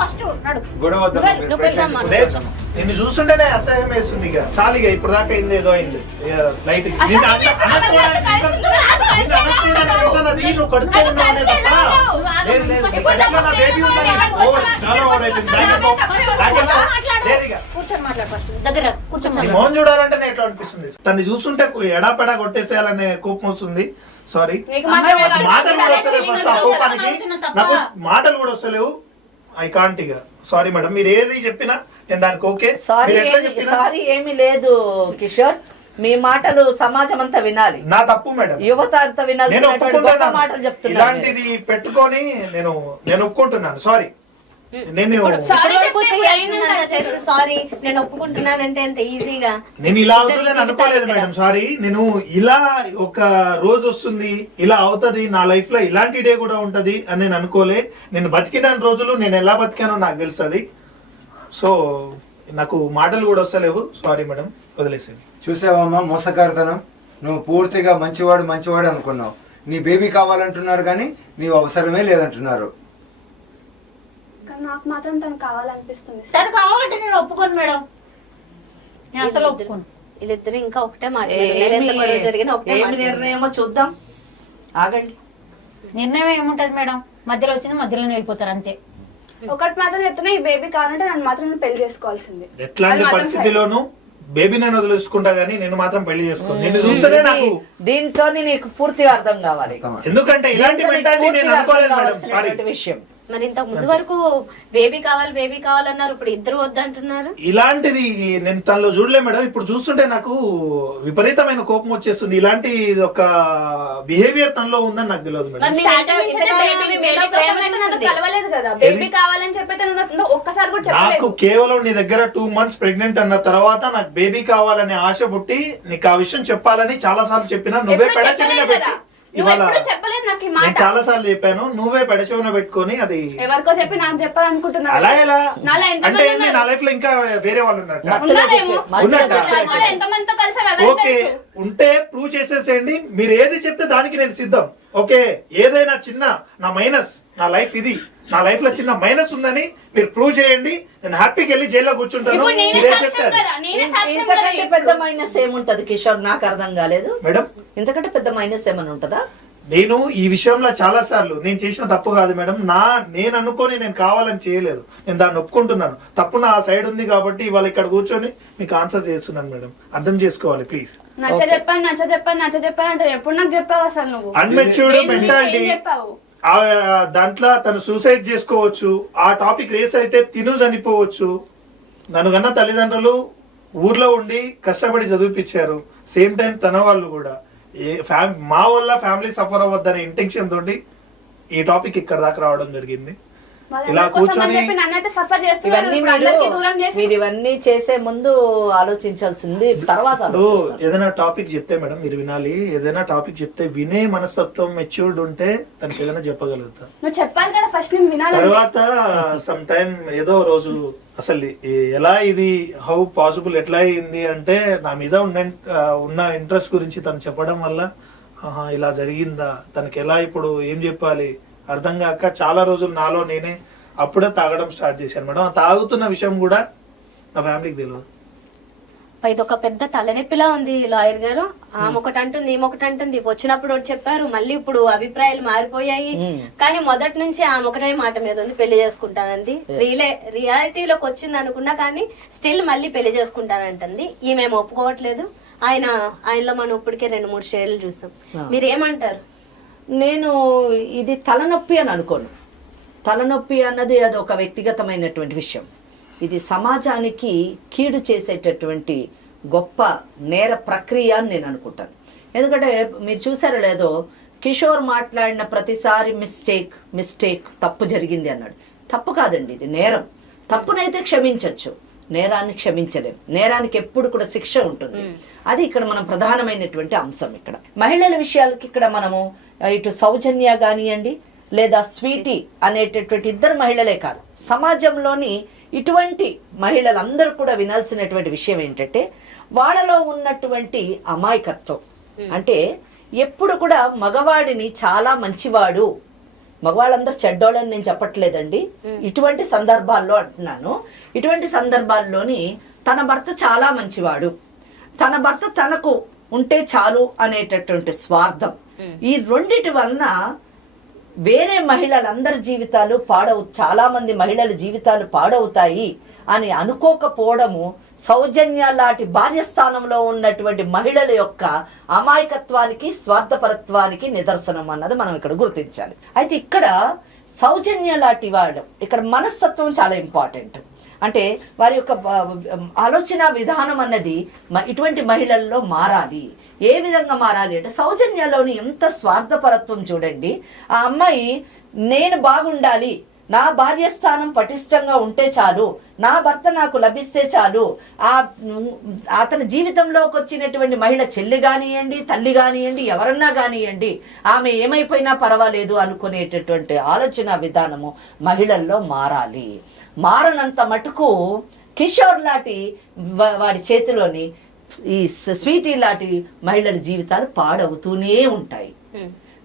ఫస్ట్ నడు. గొడవ వద్దు. నువ్వు కొంచెం లేదు, నిన్ను చూస్తుంటేనే అసహ్యం వేస్తుంది. ఇక చాలు, ఇక ఇప్పుడు దాకా అయింది ఏదో అయింది. లైట్ నువ్వు కడుతూ ఉన్నావు అనే తప్ప లేదు లేదు. ఎట్లా నా బేబీ ఉందని చాలా ఓవరైపోయింది. లేదు ఇక కూర్చొని మాట్లాడు ఫస్ట్. దగ్గర కూర్చొని నీ మాట్లాడు. మౌన్ చూడాలంటే నేను ఎట్లా అనిపిస్తుంది. తన్ని చూస్తుంటే ఎడాపెడా కొట్టేసేయాలనే కోపం వస్తుంది. సారీ, నీకు మాత్రమే కాదు, మాటలు కూడా నాకు వస్తలేవు. ఫస్ట్ ఆ నేను కోపానికి నాకు మాటలు కూడా వస్తలేవు. I can't. ఇక సారీ మేడం, మీరు ఏది చెప్పినా నేను దానికి ఓకే. సారీ మీరు ఎట్లా చెప్పినా సారీ ఏమీ లేదు కిషోర్. మీ మాటలు సమాజం అంతా వినాలి, నా తప్పు మేడం. యువత అంతా నేను వినాల్సినటువంటి గొప్ప మాటలు ఒప్పుకుంటున్నాను. చెప్తున్నారు. ఇలాంటిది పెట్టుకొని నేను ఒప్పుకుంటున్నాను. సారీ, నేను ఇప్పటి వరకు చేయాల్సిందంతా చేసి సారీ నేను ఒప్పుకుంటున్నానంటే అంత ఈజీగా నేను ఇలా అవుతుందని అనుకోలేదు మేడం. సారీ, నేను ఇలా ఒక రోజు వస్తుంది, ఇలా అవుతది నా లైఫ్ లో, ఇలాంటి డే కూడా ఉంటది అని నేను అనుకోలే. నేను బతికిన రోజులు నేను ఎలా బతికానో నాకు తెలుసది. సో నాకు మాటలు కూడా వస్తలేవు. సారీ మేడం, వదిలేసేది. చూసావమ్మా మోసగారితనం. నువ్వు పూర్తిగా మంచివాడు అనుకున్నావు. నీ బేబీ కావాలంటున్నారు కానీ నీవు అవసరమే లేదంటున్నారు. కానీ నాకు మాత్రం తను కావాలనిపిస్తుంది. తను కావాలంటే నేను ఒప్పుకోను మేడం. నేను అసలు ఒప్పుకోను. వీళ్ళిద్దరు ఇంకా ఒకటే మాట్లాడారు. ఎంత గొడవ జరిగినా ఒకటే ఏమి మాట్లాడారు. నిర్ణయమో చూద్దాం, ఆగండి. నిర్ణయం ఏముంటది మేడం? మధ్యలో వచ్చింది మధ్యలోనే వెళ్ళిపోతారు అంతే. ఒకటి మాత్రం చెప్తున్నా, ఈ బేబీ కావాలంటే నన్ను మాత్రం నువ్వు పెళ్లి చేసుకోవాల్సింది. ఎట్లాంటి పరిస్థితిలోనూ బేబీ నేను వదిలేసుకుంటా గానీ నేను మాత్రం పెళ్లి చేసుకోను. నిన్ను చూస్తేనే నాకు దీంతో నీకు పూర్తిగా అర్థం కావాలి. ఎందుకంటే ఇలాంటి దీంతో నీకు మెంటాలిటీ నేను పూర్తిగా అనుకోలేదు అర్థం మేడం. సారీ. కావాల్సినటువంటి విషయం. మరి ఇంతకు ముందు వరకు బేబీ కావాలన్నారు, ఇప్పుడు ఇద్దరు వద్దంటున్నారు. ఇలాంటిది నేను తనలో చూడలే మేడం. ఇప్పుడు చూస్తుంటే నాకు విపరీతమైన కోపం వచ్చేస్తుంది. ఇలాంటి ఒక బిహేవియర్ తనలో ఉందని నాకు తెలియదు మేడం. మరి మీ ఇంతకాలం ప్రేమ చూస్తుంది. కలవలేదు కదా, బేబీ కావాలని చెప్పైతే నువ్వు ఒక్కసారి కూడా నాకు చెప్పలేదు. కేవలం నీ దగ్గర 2 months ప్రెగ్నెంట్ అన్న తర్వాత నాకు బేబీ కావాలనే ఆశ పుట్టి నీకు ఆ విషయం చెప్పాలని చాలా సార్లు చెప్పినా నువ్వే ఎప్పుడు పెడచెవిన చెప్పలేదు పెట్టి కదా. నువ్వు ఇవాళ ఎప్పుడు చెప్పలేదు నాకు ఈ నేను మాట. చాలా సార్లు చెప్పాను, నువ్వే పెడచెవిన పెట్టుకొని అది ఎవరికో చెప్పి నాకు చెప్పాలనుకుంటున్నాను. అలా ఎలా నాలో ఎంతమంది అంటే ఏంది, ఉన్నారు? నా లైఫ్ లో ఇంకా వేరే వాళ్ళు ఉన్నట్ట? మత్తులో ఉన్నారేమో. చెప్పే- మత్తులో ఉన్నట్ట? చెప్పినట్టు. నాలో ఎంతమందితో కలిసి ఎవరికి ఓకే, తెలుసు? ఉంటే ప్రూవ్ చేసేసేయండి. మీరు ఏది చెప్తే దానికి నేను సిద్ధం. ఓకే, ఏదైనా చిన్న నా మైనస్, నా లైఫ్ ఇది, నా లైఫ్ లో చిన్న మైనస్ ఉందని మీరు ప్రూవ్ చేయండి. నేను హ్యాపీకి వెళ్ళి జైల్లో కూర్చుంటాను. ఇప్పుడు నేనే మీరేం సాక్ష్యం చెప్తారు కదా, నేనే సాక్ష్యం కదా. ఇంతకంటే పెద్ద మైనస్ ఏముంటది కిషోర్? నాకు అర్థం కాలేదు. మేడం. ఇంతకంటే పెద్ద మైనస్ ఏమైనా ఉంటదా? నేను ఈ విషయంలో చాలా సార్లు నేను చేసిన తప్పు కాదు మేడం. నేను అనుకోని నేను కావాలని చేయలేదు. నేను దాన్ని ఒప్పుకుంటున్నాను. తప్పు నా సైడ్ ఉంది కాబట్టి ఇవాళ ఇక్కడ కూర్చొని మీకు ఆన్సర్ చేస్తున్నాను మేడం. అర్థం చేసుకోవాలి ప్లీజ్. నచ్చ చెప్పాను అంటే ఎప్పుడు నాకు చెప్పావు అసలు నువ్వు? అన్మెచ్యూర్డ్ ఏం మెంటాలిటీ. చెప్పావు? దాంట్లో తను సూసైడ్ చేసుకోవచ్చు. ఆ టాపిక్ రేస్ అయితే తిను చనిపోవచ్చు. నన్ను కన్నా తల్లిదండ్రులు ఊర్లో ఉండి కష్టపడి చదివిపించారు. సేమ్ టైం తన వాళ్ళు కూడా మా వల్ల ఫ్యామిలీ సఫర్ అవ్వద్దనే ఇంటెన్షన్ తోటి ఈ టాపిక్ ఇక్కడ దాకా రావడం జరిగింది. ఇలా కూర్చొని నన్నైతే సఫర్ చేస్తున్నారు. ఇవన్నీ ఇప్పుడు అందరికీ దూరం మీరు చేసి ఇవన్నీ చేసే ముందు ఆలోచించాల్సింది తర్వాత ఆలోచిస్తారు. ఏదైనా టాపిక్ చెప్తే మేడం మీరు వినాలి. ఏదైనా టాపిక్ చెప్తే వినే మనస్తత్వం మెచ్యూర్డ్ ఉంటే తనకి ఏదైనా చెప్పగలుగుతా. నువ్వు చెప్పాలి కదా ఫస్ట్ నేను వినాలి. తర్వాత సమ్ టైం ఏదో రోజు అసలు ఎలా ఇది హౌ పాసిబుల్ ఎట్లా అయింది అంటే నా మీద ఉన్న ఇంట్రెస్ట్ గురించి తను చెప్పడం వల్ల ఆహా ఇలా జరిగిందా, తనకి ఎలా ఇప్పుడు ఏం చెప్పాలి అర్థం కాక చాలా రోజులు నాలో నేనే అప్పుడే తాగడం స్టార్ట్ చేశాను మేడం. ఆ తాగుతున్న విషయం కూడా నా ఫ్యామిలీకి తెలియదు. ఇదొక పెద్ద తలనొప్పిలా ఉంది లాయర్ గారు. ఆమె ఒకటి అంటుంది, ఈమె ఒకటి అంటుంది. వచ్చినప్పుడు ఒకటి చెప్పారు, మళ్ళీ ఇప్పుడు అభిప్రాయాలు మారిపోయాయి. కానీ మొదటి నుంచి ఆమె ఒకటే మాట మీద ఉంది, పెళ్లి చేసుకుంటానంది. రియాలిటీలోకి వచ్చింది అనుకున్నా కానీ స్టిల్ మళ్ళీ పెళ్లి చేసుకుంటానంటుంది. ఈమె ఒప్పుకోవట్లేదు. ఆయనలో మనం ఇప్పటికే 2-3 షేర్లు చూసాం. మీరేమంటారు? నేను ఇది తలనొప్పి అని అనుకోను. తలనొప్పి అన్నది అది ఒక వ్యక్తిగతమైనటువంటి విషయం. ఇది సమాజానికి కీడు చేసేటటువంటి గొప్ప నేర ప్రక్రియ అని నేను అనుకుంటాను. ఎందుకంటే మీరు చూసారో లేదో, కిషోర్ మాట్లాడిన ప్రతిసారి మిస్టేక్ తప్పు జరిగింది అన్నాడు. తప్పు కాదండి, ఇది నేరం. తప్పునైతే క్షమించవచ్చు, నేరాన్ని క్షమించలేం. నేరానికి ఎప్పుడు కూడా శిక్ష ఉంటుంది. అది ఇక్కడ మనం ప్రధానమైనటువంటి అంశం. ఇక్కడ మహిళల విషయాలకి ఇక్కడ మనము ఇటు సౌజన్య కానివ్వండి లేదా స్వీటీ అనేటటువంటి 2 మహిళలే కాదు, సమాజంలోని ఇటువంటి మహిళలందరూ కూడా వినాల్సినటువంటి విషయం ఏంటంటే వాళ్ళలో ఉన్నటువంటి అమాయకత్వం. అంటే ఎప్పుడు కూడా మగవాడిని చాలా మంచివాడు, మగవాళ్ళందరూ చెడ్డోళ్ళని నేను చెప్పట్లేదండి, ఇటువంటి సందర్భాల్లో అంటున్నాను. ఇటువంటి సందర్భాల్లోని తన భర్త చాలా మంచివాడు, తన భర్త తనకు ఉంటే చాలు అనేటటువంటి స్వార్థం, ఈ రెండిటి వలన వేరే మహిళలందరి జీవితాలు చాలా మంది మహిళల జీవితాలు పాడవుతాయి అని అనుకోకపోవడము సౌజన్య లాంటి భార్య స్థానంలో ఉన్నటువంటి మహిళల యొక్క అమాయకత్వానికి స్వార్థపరత్వానికి నిదర్శనం అన్నది మనం ఇక్కడ గుర్తించాలి. అయితే ఇక్కడ సౌజన్య లాంటి వాడు ఇక్కడ మనస్తత్వం చాలా ఇంపార్టెంట్. అంటే వారి యొక్క ఆలోచన విధానం అన్నది ఇటువంటి మహిళల్లో మారాలి. ఏ విధంగా మారాలి అంటే సౌజన్యలోని ఎంత స్వార్థపరత్వం చూడండి. ఆ అమ్మాయి నేను బాగుండాలి, నా భార్య స్థానం పటిష్టంగా ఉంటే చాలు, నా భర్త నాకు లభిస్తే చాలు, అతని జీవితంలోకి వచ్చినటువంటి మహిళ చెల్లి కానివ్వండి, తల్లి కానివ్వండి, ఎవరన్నా కానివ్వండి, ఆమె ఏమైపోయినా పర్వాలేదు అనుకునేటటువంటి ఆలోచన విధానము మహిళల్లో మారాలి. మారనంత మటుకు కిషోర్ లాంటి వాడి చేతిలోని ఈ స్వీటీ లాంటి మహిళల జీవితాలు పాడవుతూనే ఉంటాయి.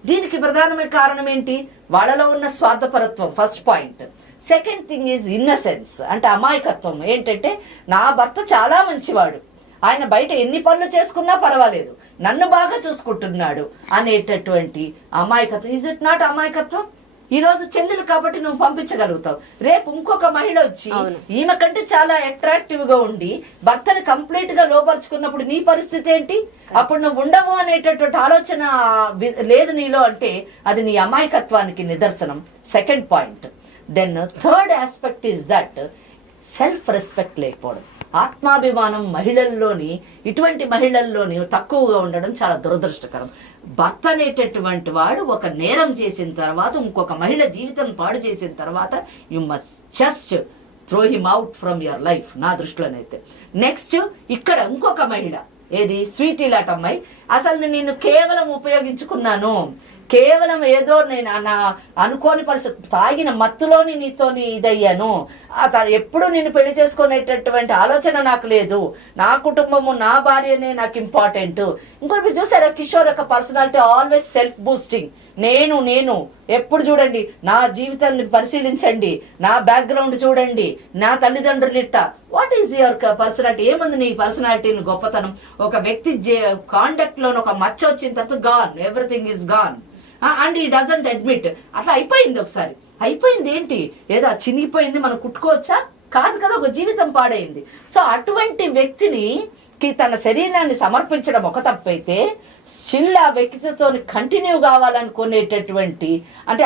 దీనికి ప్రధానమైన కారణం ఏంటి? వాళ్ళలో ఉన్న స్వార్థపరత్వం first point. Second thing is innocence, అంటే అమాయకత్వం. ఏంటంటే నా భర్త చాలా మంచివాడు, ఆయన బయట ఎన్ని పనులు చేసుకున్నా పర్వాలేదు, నన్ను బాగా చూసుకుంటున్నాడు అనేటటువంటి అమాయకత్వం. ఈజ్ ఇట్ నాట్ అమాయకత్వం? ఈ రోజు చెల్లెలు కాబట్టి నువ్వు పంపించగలుగుతావు, రేపు ఇంకొక మహిళ వచ్చి అవును. ఈమె కంటే చాలా అట్రాక్టివ్ గా ఉండి భర్తని కంప్లీట్ గా లోపరుచుకున్నప్పుడు నీ పరిస్థితి ఏంటి? అప్పుడు నువ్వు ఉండవు అనేటటువంటి ఆలోచన లేదు నీలో అంటే అది నీ అమాయకత్వానికి నిదర్శనం. Second point. Then third aspect is that self respect లేకపోవడం, ఆత్మాభిమానం మహిళల్లోని, ఇటువంటి మహిళల్లోని తక్కువగా ఉండడం చాలా దురదృష్టకరం. భర్త అనేటటువంటి వాడు ఒక నేరం చేసిన తర్వాత, ఇంకొక మహిళ జీవితం పాడు చేసిన తర్వాత you must just throw him out from your life, నా దృష్టిలోనైతే. నెక్స్ట్ ఇక్కడ ఇంకొక మహిళ, ఏది స్వీటీ లాంటి అమ్మాయి, అసలు నేను కేవలం ఉపయోగించుకున్నాను, కేవలం ఏదో నేను నా అనుకోని పరిస్థితి తాగిన మత్తులోని నీతోని ఇదయ్యాను, ఎప్పుడు నేను పెళ్లి చేసుకునేటటువంటి ఆలోచన నాకు లేదు, నా కుటుంబము నా భార్యనే నాకు ఇంపార్టెంట్. ఇంకోటి మీరు చూసారా కిషోర్ యొక్క పర్సనాలిటీ ఆల్వేస్ సెల్ఫ్ బూస్టింగ్. నేను నేను ఎప్పుడు చూడండి, నా జీవితాన్ని పరిశీలించండి, నా బ్యాక్గ్రౌండ్ చూడండి, నా తల్లిదండ్రులు ఇట్ట. What is your personality? ఏముంది నీ పర్సనాలిటీని గొప్పతనం? ఒక వ్యక్తి కాండక్ట్ లో ఒక మచ్చ వచ్చిన తర్వాత gone, everything is gone and ఈ డజంట్ అడ్మిట్. అట్లా అయిపోయింది, ఒకసారి అయిపోయింది. ఏంటి ఏదో చినిగిపోయింది, మనం కుట్టుకోవచ్చా? కాదు కదా, ఒక జీవితం పాడైంది. సో అటువంటి వ్యక్తిని తన శరీరాన్ని సమర్పించడం ఒక తప్పైతే, స్టిల్ ఆ వ్యక్తితో కంటిన్యూ కావాలనుకునేటటువంటి, అంటే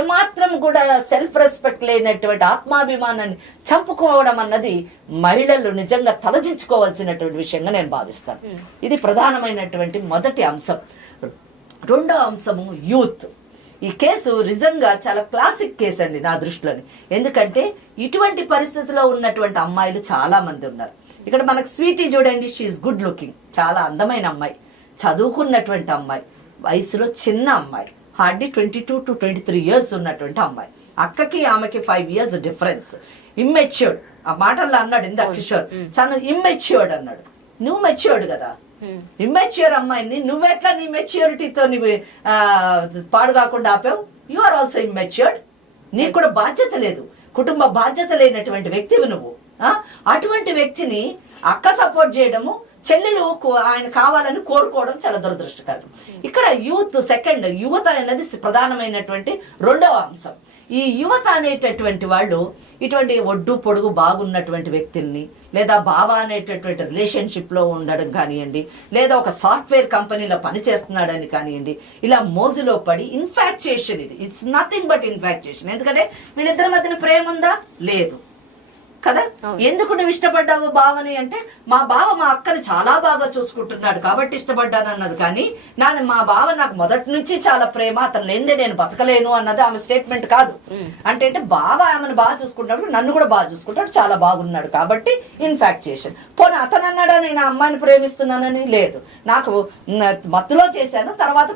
ఏమాత్రం కూడా సెల్ఫ్ రెస్పెక్ట్ లేనటువంటి ఆత్మాభిమానాన్ని చంపుకోవడం అన్నది మహిళలు నిజంగా తలదించుకోవాల్సినటువంటి విషయంగా నేను భావిస్తాను. ఇది ప్రధానమైనటువంటి మొదటి అంశం. రెండో అంశము యూత్. ఈ కేసు నిజంగా చాలా క్లాసిక్ కేసు అండి నా దృష్టిలోని. ఎందుకంటే ఇటువంటి పరిస్థితిలో ఉన్నటువంటి అమ్మాయిలు చాలా మంది ఉన్నారు. ఇక్కడ మనకు స్వీటీ చూడండి, షీఈస్ గుడ్ లుకింగ్, చాలా అందమైన అమ్మాయి, చదువుకున్నటువంటి అమ్మాయి, వయసులో చిన్న అమ్మాయి, హార్డ్లీ 22 to 23 years ఉన్నటువంటి అమ్మాయి. అక్కకి ఆమెకి 5 years డిఫరెన్స్. ఇమ్మెచ్యూర్డ్, ఆ మాటల్లో అన్నాడు ఇందా కిషోర్, చాలా ఇమ్మెచ్యూర్డ్ అన్నాడు. నువ్వు మెచ్యూర్డ్ కదా, ఇమ్మెచ్యూర్ అమ్మాయిని నువ్వెట్లా నీ మెచ్యూరిటీతో పాడు కాకుండా ఆపావు? You are also immatured. నీకు కూడా బాధ్యత లేదు, కుటుంబ బాధ్యత లేనటువంటి వ్యక్తివి నువ్వు. అటువంటి వ్యక్తిని అక్క సపోర్ట్ చేయడము, చెల్లెలు ఆయన కావాలని కోరుకోవడం చాలా దురదృష్టకరం. ఇక్కడ యూత్, సెకండ్ యువత అనేది ప్రధానమైనటువంటి రెండవ అంశం. ఈ యువత అనేటటువంటి వాళ్ళు ఇటువంటి ఒడ్డు పొడుగు బాగున్నటువంటి వ్యక్తుల్ని, లేదా బావ అనేటటువంటి రిలేషన్షిప్ లో ఉండడం కానివ్వండి, లేదా ఒక సాఫ్ట్వేర్ కంపెనీలో పనిచేస్తున్నాడని కానివ్వండి, ఇలా మోజులో పడి ఇన్ఫాక్చుయేషన్, ఇది ఇట్స్ నథింగ్ బట్ ఇన్ఫాక్చుయేషన్. ఎందుకంటే వీళ్ళిద్దరి మధ్యన ప్రేమ ఉందా? లేదు కదా. ఎందుకు నువ్వు ఇష్టపడ్డావు బావని అంటే, మా బావ మా అక్కని చాలా బాగా చూసుకుంటున్నాడు కాబట్టి ఇష్టపడ్డాను అన్నది. కానీ మా బావ నాకు మొదటి నుంచి చాలా ప్రేమ, అతను లేనిదే నేను బతకలేను అన్నది ఆమె స్టేట్మెంట్ కాదు. అంటే బావ ఆమెను బాగా చూసుకుంటాడు, నన్ను కూడా బాగా చూసుకుంటాడు, చాలా బాగున్నాడు కాబట్టి ఇన్ఫాక్చుయేషన్. పోనీ అతను అన్నాడా నేను ఆ అమ్మాయిని ప్రేమిస్తున్నానని? లేదు, నాకు మత్తులో చేశాను, తర్వాత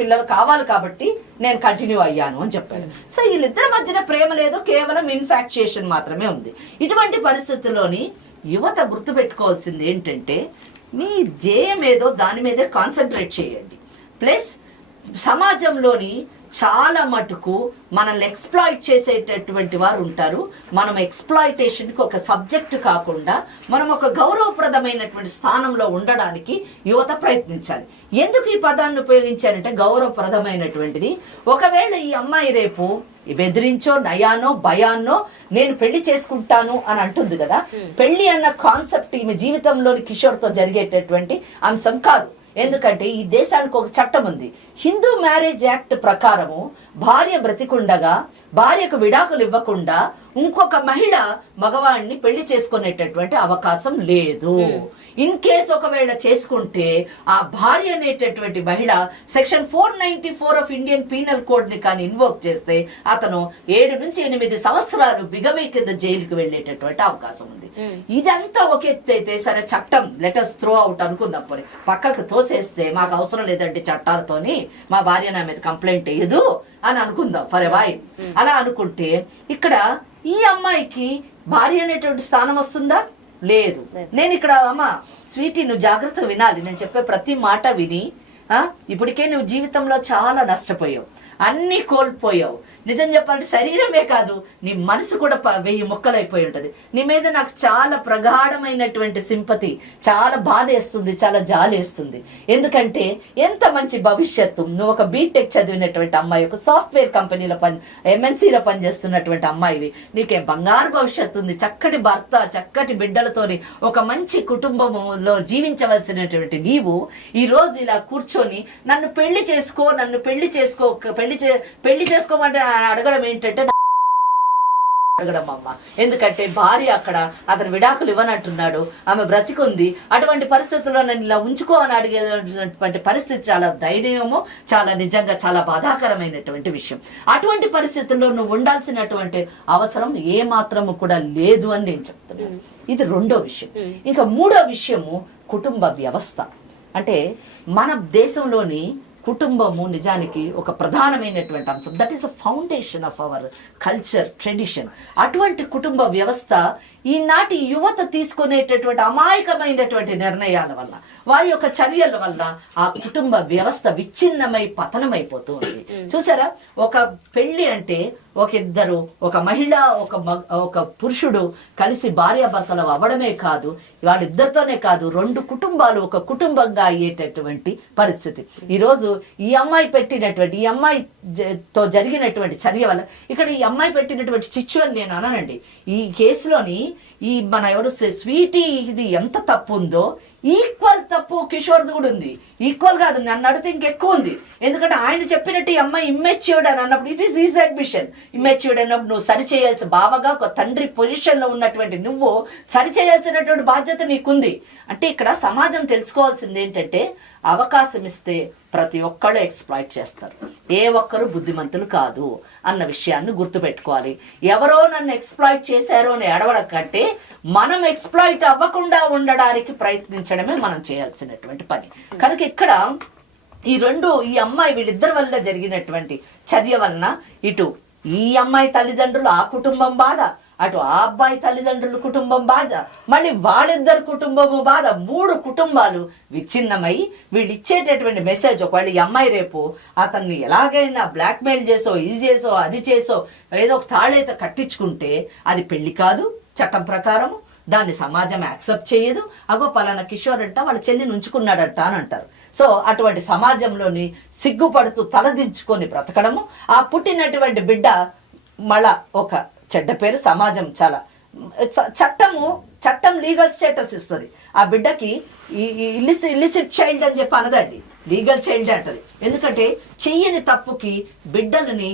పిల్లలు కావాలి కాబట్టి నేను కంటిన్యూ అయ్యాను అని చెప్పాను. సో వీళ్ళిద్దరి మధ్యన ప్రేమ లేదు, కేవలం ఇన్ఫాక్చుయేషన్ మాత్రమే ఉంది. ఇటువంటి పరిస్థితుల్లోని యువత గుర్తుపెట్టుకోవాల్సింది ఏంటంటే, మీ ధ్యేయం ఏదో దాని మీదే కాన్సన్ట్రేట్ చేయండి. ప్లస్ సమాజంలోని చాలా మటుకు మనల్ని ఎక్స్ప్లాయిట్ చేసేటటువంటి వారు ఉంటారు. మనం ఎక్స్ప్లాయిటేషన్కి ఒక సబ్జెక్ట్ కాకుండా మనం ఒక గౌరవప్రదమైనటువంటి స్థానంలో ఉండడానికి యువత ప్రయత్నించాలి. ఎందుకు ఈ పదాన్ని ఉపయోగించారంటే, గౌరవప్రదమైనటువంటిది. ఒకవేళ ఈ అమ్మాయి రేపు బెదిరించో నయానో భయాన్నో నేను పెళ్లి చేసుకుంటాను అని అంటుంది కదా, పెళ్లి అన్న కాన్సెప్ట్ ఈమె జీవితంలోని కిషోర్తో జరిగేటటువంటి అంశం కాదు. ఎందుకంటే ఈ దేశానికి ఒక చట్టం ఉంది. హిందూ మ్యారేజ్ యాక్ట్ ప్రకారము భార్య బ్రతికుండగా భార్యకు విడాకులు ఇవ్వకుండా ఇంకొక మహిళ మగవాడిని పెళ్లి చేసుకునేటటువంటి అవకాశం లేదు. ఇన్ కేస్ ఒకవేళ చేసుకుంటే ఆ భార్య అనేటటువంటి మహిళ section 494 of Indian penal code ని కానీ ఇన్వోక్ చేస్తే అతను 7 నుంచి 8 సంవత్సరాలు బిగమీ కింద జైలుకి వెళ్ళేటటువంటి అవకాశం ఉంది. ఇదంతా ఒక ఎత్తు అయితే సరే, చట్టం లెటర్స్ త్రో అవుట్ అనుకుందాం, పోనీ పక్కకు తోసేస్తే మాకు అవసరం లేదంటే చట్టాలతోని మా భార్య నా మీద కంప్లైంట్ వేయదు అని అనుకుందాం ఫర్ ఎ వైల్. అలా అనుకుంటే ఇక్కడ ఈ అమ్మాయికి భార్య అనేటువంటి స్థానం వస్తుందా? లేదు. నేను ఇక్కడ అమ్మ స్వీటీ, నువ్వు జాగ్రత్తగా వినాలి, నేను చెప్పే ప్రతి మాట విని ఇప్పటికే నువ్వు జీవితంలో చాలా నష్టపోయావు, అన్ని కోల్పోయావు. నిజం చెప్పాలంటే శరీరమే కాదు, నీ మనసు కూడా 1000 ముక్కలైపోయి ఉంటది. నీ మీద నాకు చాలా ప్రగాఢమైనటువంటి సింపతి, చాలా బాధ వేస్తుంది, చాలా జాలి వేస్తుంది. ఎందుకంటే ఎంత మంచి భవిష్యత్తు. నువ్వు ఒక బీటెక్ చదివినటువంటి అమ్మాయి, ఒక సాఫ్ట్వేర్ కంపెనీలో MNCలో పనిచేస్తున్నటువంటి అమ్మాయివి, నీకే బంగారు భవిష్యత్తు ఉంది, చక్కటి భర్త, చక్కటి బిడ్డలతోని ఒక మంచి కుటుంబంలో జీవించవలసినటువంటి నీవు ఈ రోజు ఇలా కూర్చొని నన్ను పెళ్లి చేసుకో పెళ్లి చేసుకోమంటే అడగడం ఏంటంటే అడగడం అమ్మ. ఎందుకంటే భార్య అక్కడ అతను విడాకులు ఇవ్వనంటున్నాడు, ఆమె బ్రతికుంది. అటువంటి పరిస్థితుల్లో నన్ను ఇలా ఉంచుకో అని అడిగేటువంటి పరిస్థితి చాలా ధైర్యము, చాలా నిజంగా చాలా బాధాకరమైనటువంటి విషయం. అటువంటి పరిస్థితుల్లో నువ్వు ఉండాల్సినటువంటి అవసరం ఏ మాత్రము కూడా లేదు అని నేను చెప్తున్నాను. ఇది రెండో విషయం. ఇంకా మూడో విషయము కుటుంబ వ్యవస్థ. అంటే మన దేశంలోని కుటుంబము నిజానికి ఒక ప్రధానమైనటువంటి అంశం. That is a foundation of our culture, tradition. అటువంటి కుటుంబ వ్యవస్థ ఈనాటి యువత తీసుకునేటటువంటి అమాయకమైనటువంటి నిర్ణయాల వల్ల, వారి యొక్క చర్యల వల్ల ఆ కుటుంబ వ్యవస్థ విచ్ఛిన్నమై పతనమైపోతూ ఉంది. చూసారా, ఒక పెళ్లి అంటే ఇద్దరు, ఒక మహిళ, ఒక పురుషుడు కలిసి భార్యాభర్తలు అవ్వడమే కాదు, వాళ్ళిద్దరితోనే కాదు, 2 కుటుంబాలు ఒక కుటుంబంగా అయ్యేటటువంటి పరిస్థితి. ఈరోజు ఈ అమ్మాయితో జరిగినటువంటి చర్య వల్ల, ఇక్కడ ఈ అమ్మాయి పెట్టినటువంటి చిచ్చు అని నేను అననండి. ఈ కేసులోని మన ఎవరు స్వీటీ ఇది ఎంత తప్పు ఉందో ఈక్వల్ తప్పు కిషోర్ది కూడా ఉంది. ఈక్వల్ కాదు, నన్ను అడిగితే ఇంకెక్కువ ఉంది. ఎందుకంటే ఆయన చెప్పినట్టు ఈ అమ్మాయి ఇమ్మెచ్యూర్డ్ అని అన్నప్పుడు it is is admission. Immatured అన్నప్పుడు నువ్వు సరిచేయాల్సి, బావగా ఒక తండ్రి పొజిషన్ లో ఉన్నటువంటి నువ్వు సరిచేయాల్సినటువంటి బాధ్యత నీకుంది. అంటే ఇక్కడ సమాజం తెలుసుకోవాల్సింది ఏంటంటే, అవకాశం ఇస్తే ప్రతి ఒక్కళ్ళు ఎక్స్ప్లాయిట్ చేస్తారు, ఏ ఒక్కరు బుద్ధిమంతులు కాదు అన్న విషయాన్ని గుర్తుపెట్టుకోవాలి. ఎవరో నన్ను ఎక్స్ప్లాయిట్ చేశారో అని ఏడవడం కంటే మనం ఎక్స్ప్లాయిట్ అవ్వకుండా ఉండడానికి ప్రయత్నించడమే మనం చేయాల్సినటువంటి పని. కనుక ఇక్కడ ఈ అమ్మాయి వీళ్ళిద్దరి వల్ల జరిగినటువంటి చర్య వలన ఇటు ఈ అమ్మాయి తల్లిదండ్రులు, ఆ కుటుంబం బాధ, అటు ఆ అబ్బాయి తల్లిదండ్రుల కుటుంబం బాధ, మళ్ళీ వాళ్ళిద్దరు కుటుంబము బాధ, 3 కుటుంబాలు విచ్ఛిన్నమై వీళ్ళు ఇచ్చేటటువంటి మెసేజ్, ఒకవేళ ఈ అమ్మాయి రేపు అతన్ని ఎలాగైనా బ్లాక్మెయిల్ చేసో, ఇది చేసో, అది చేసో, ఏదో ఒక తాళైతే కట్టించుకుంటే అది పెళ్లి కాదు చట్టం ప్రకారం, దాన్ని సమాజం యాక్సెప్ట్ చేయదు. అగో పలానా కిషోర్ అంట వాళ్ళ చెల్లిని ఉంచుకున్నాడంట అని అంటారు. సో అటువంటి సమాజంలోని సిగ్గుపడుతూ తలదించుకొని బ్రతకడము, ఆ పుట్టినటువంటి బిడ్డ మళ్ళా ఒక చెడ్డ పేరు, సమాజం చాలా చట్టం లీగల్ స్టేటస్ ఇస్తుంది ఆ బిడ్డకి. ఇల్లిసిట్ చైల్డ్ అని చెప్పి అనదండి, లీగల్ చైల్డ్ అంటది. ఎందుకంటే చెయ్యని తప్పుకి బిడ్డలని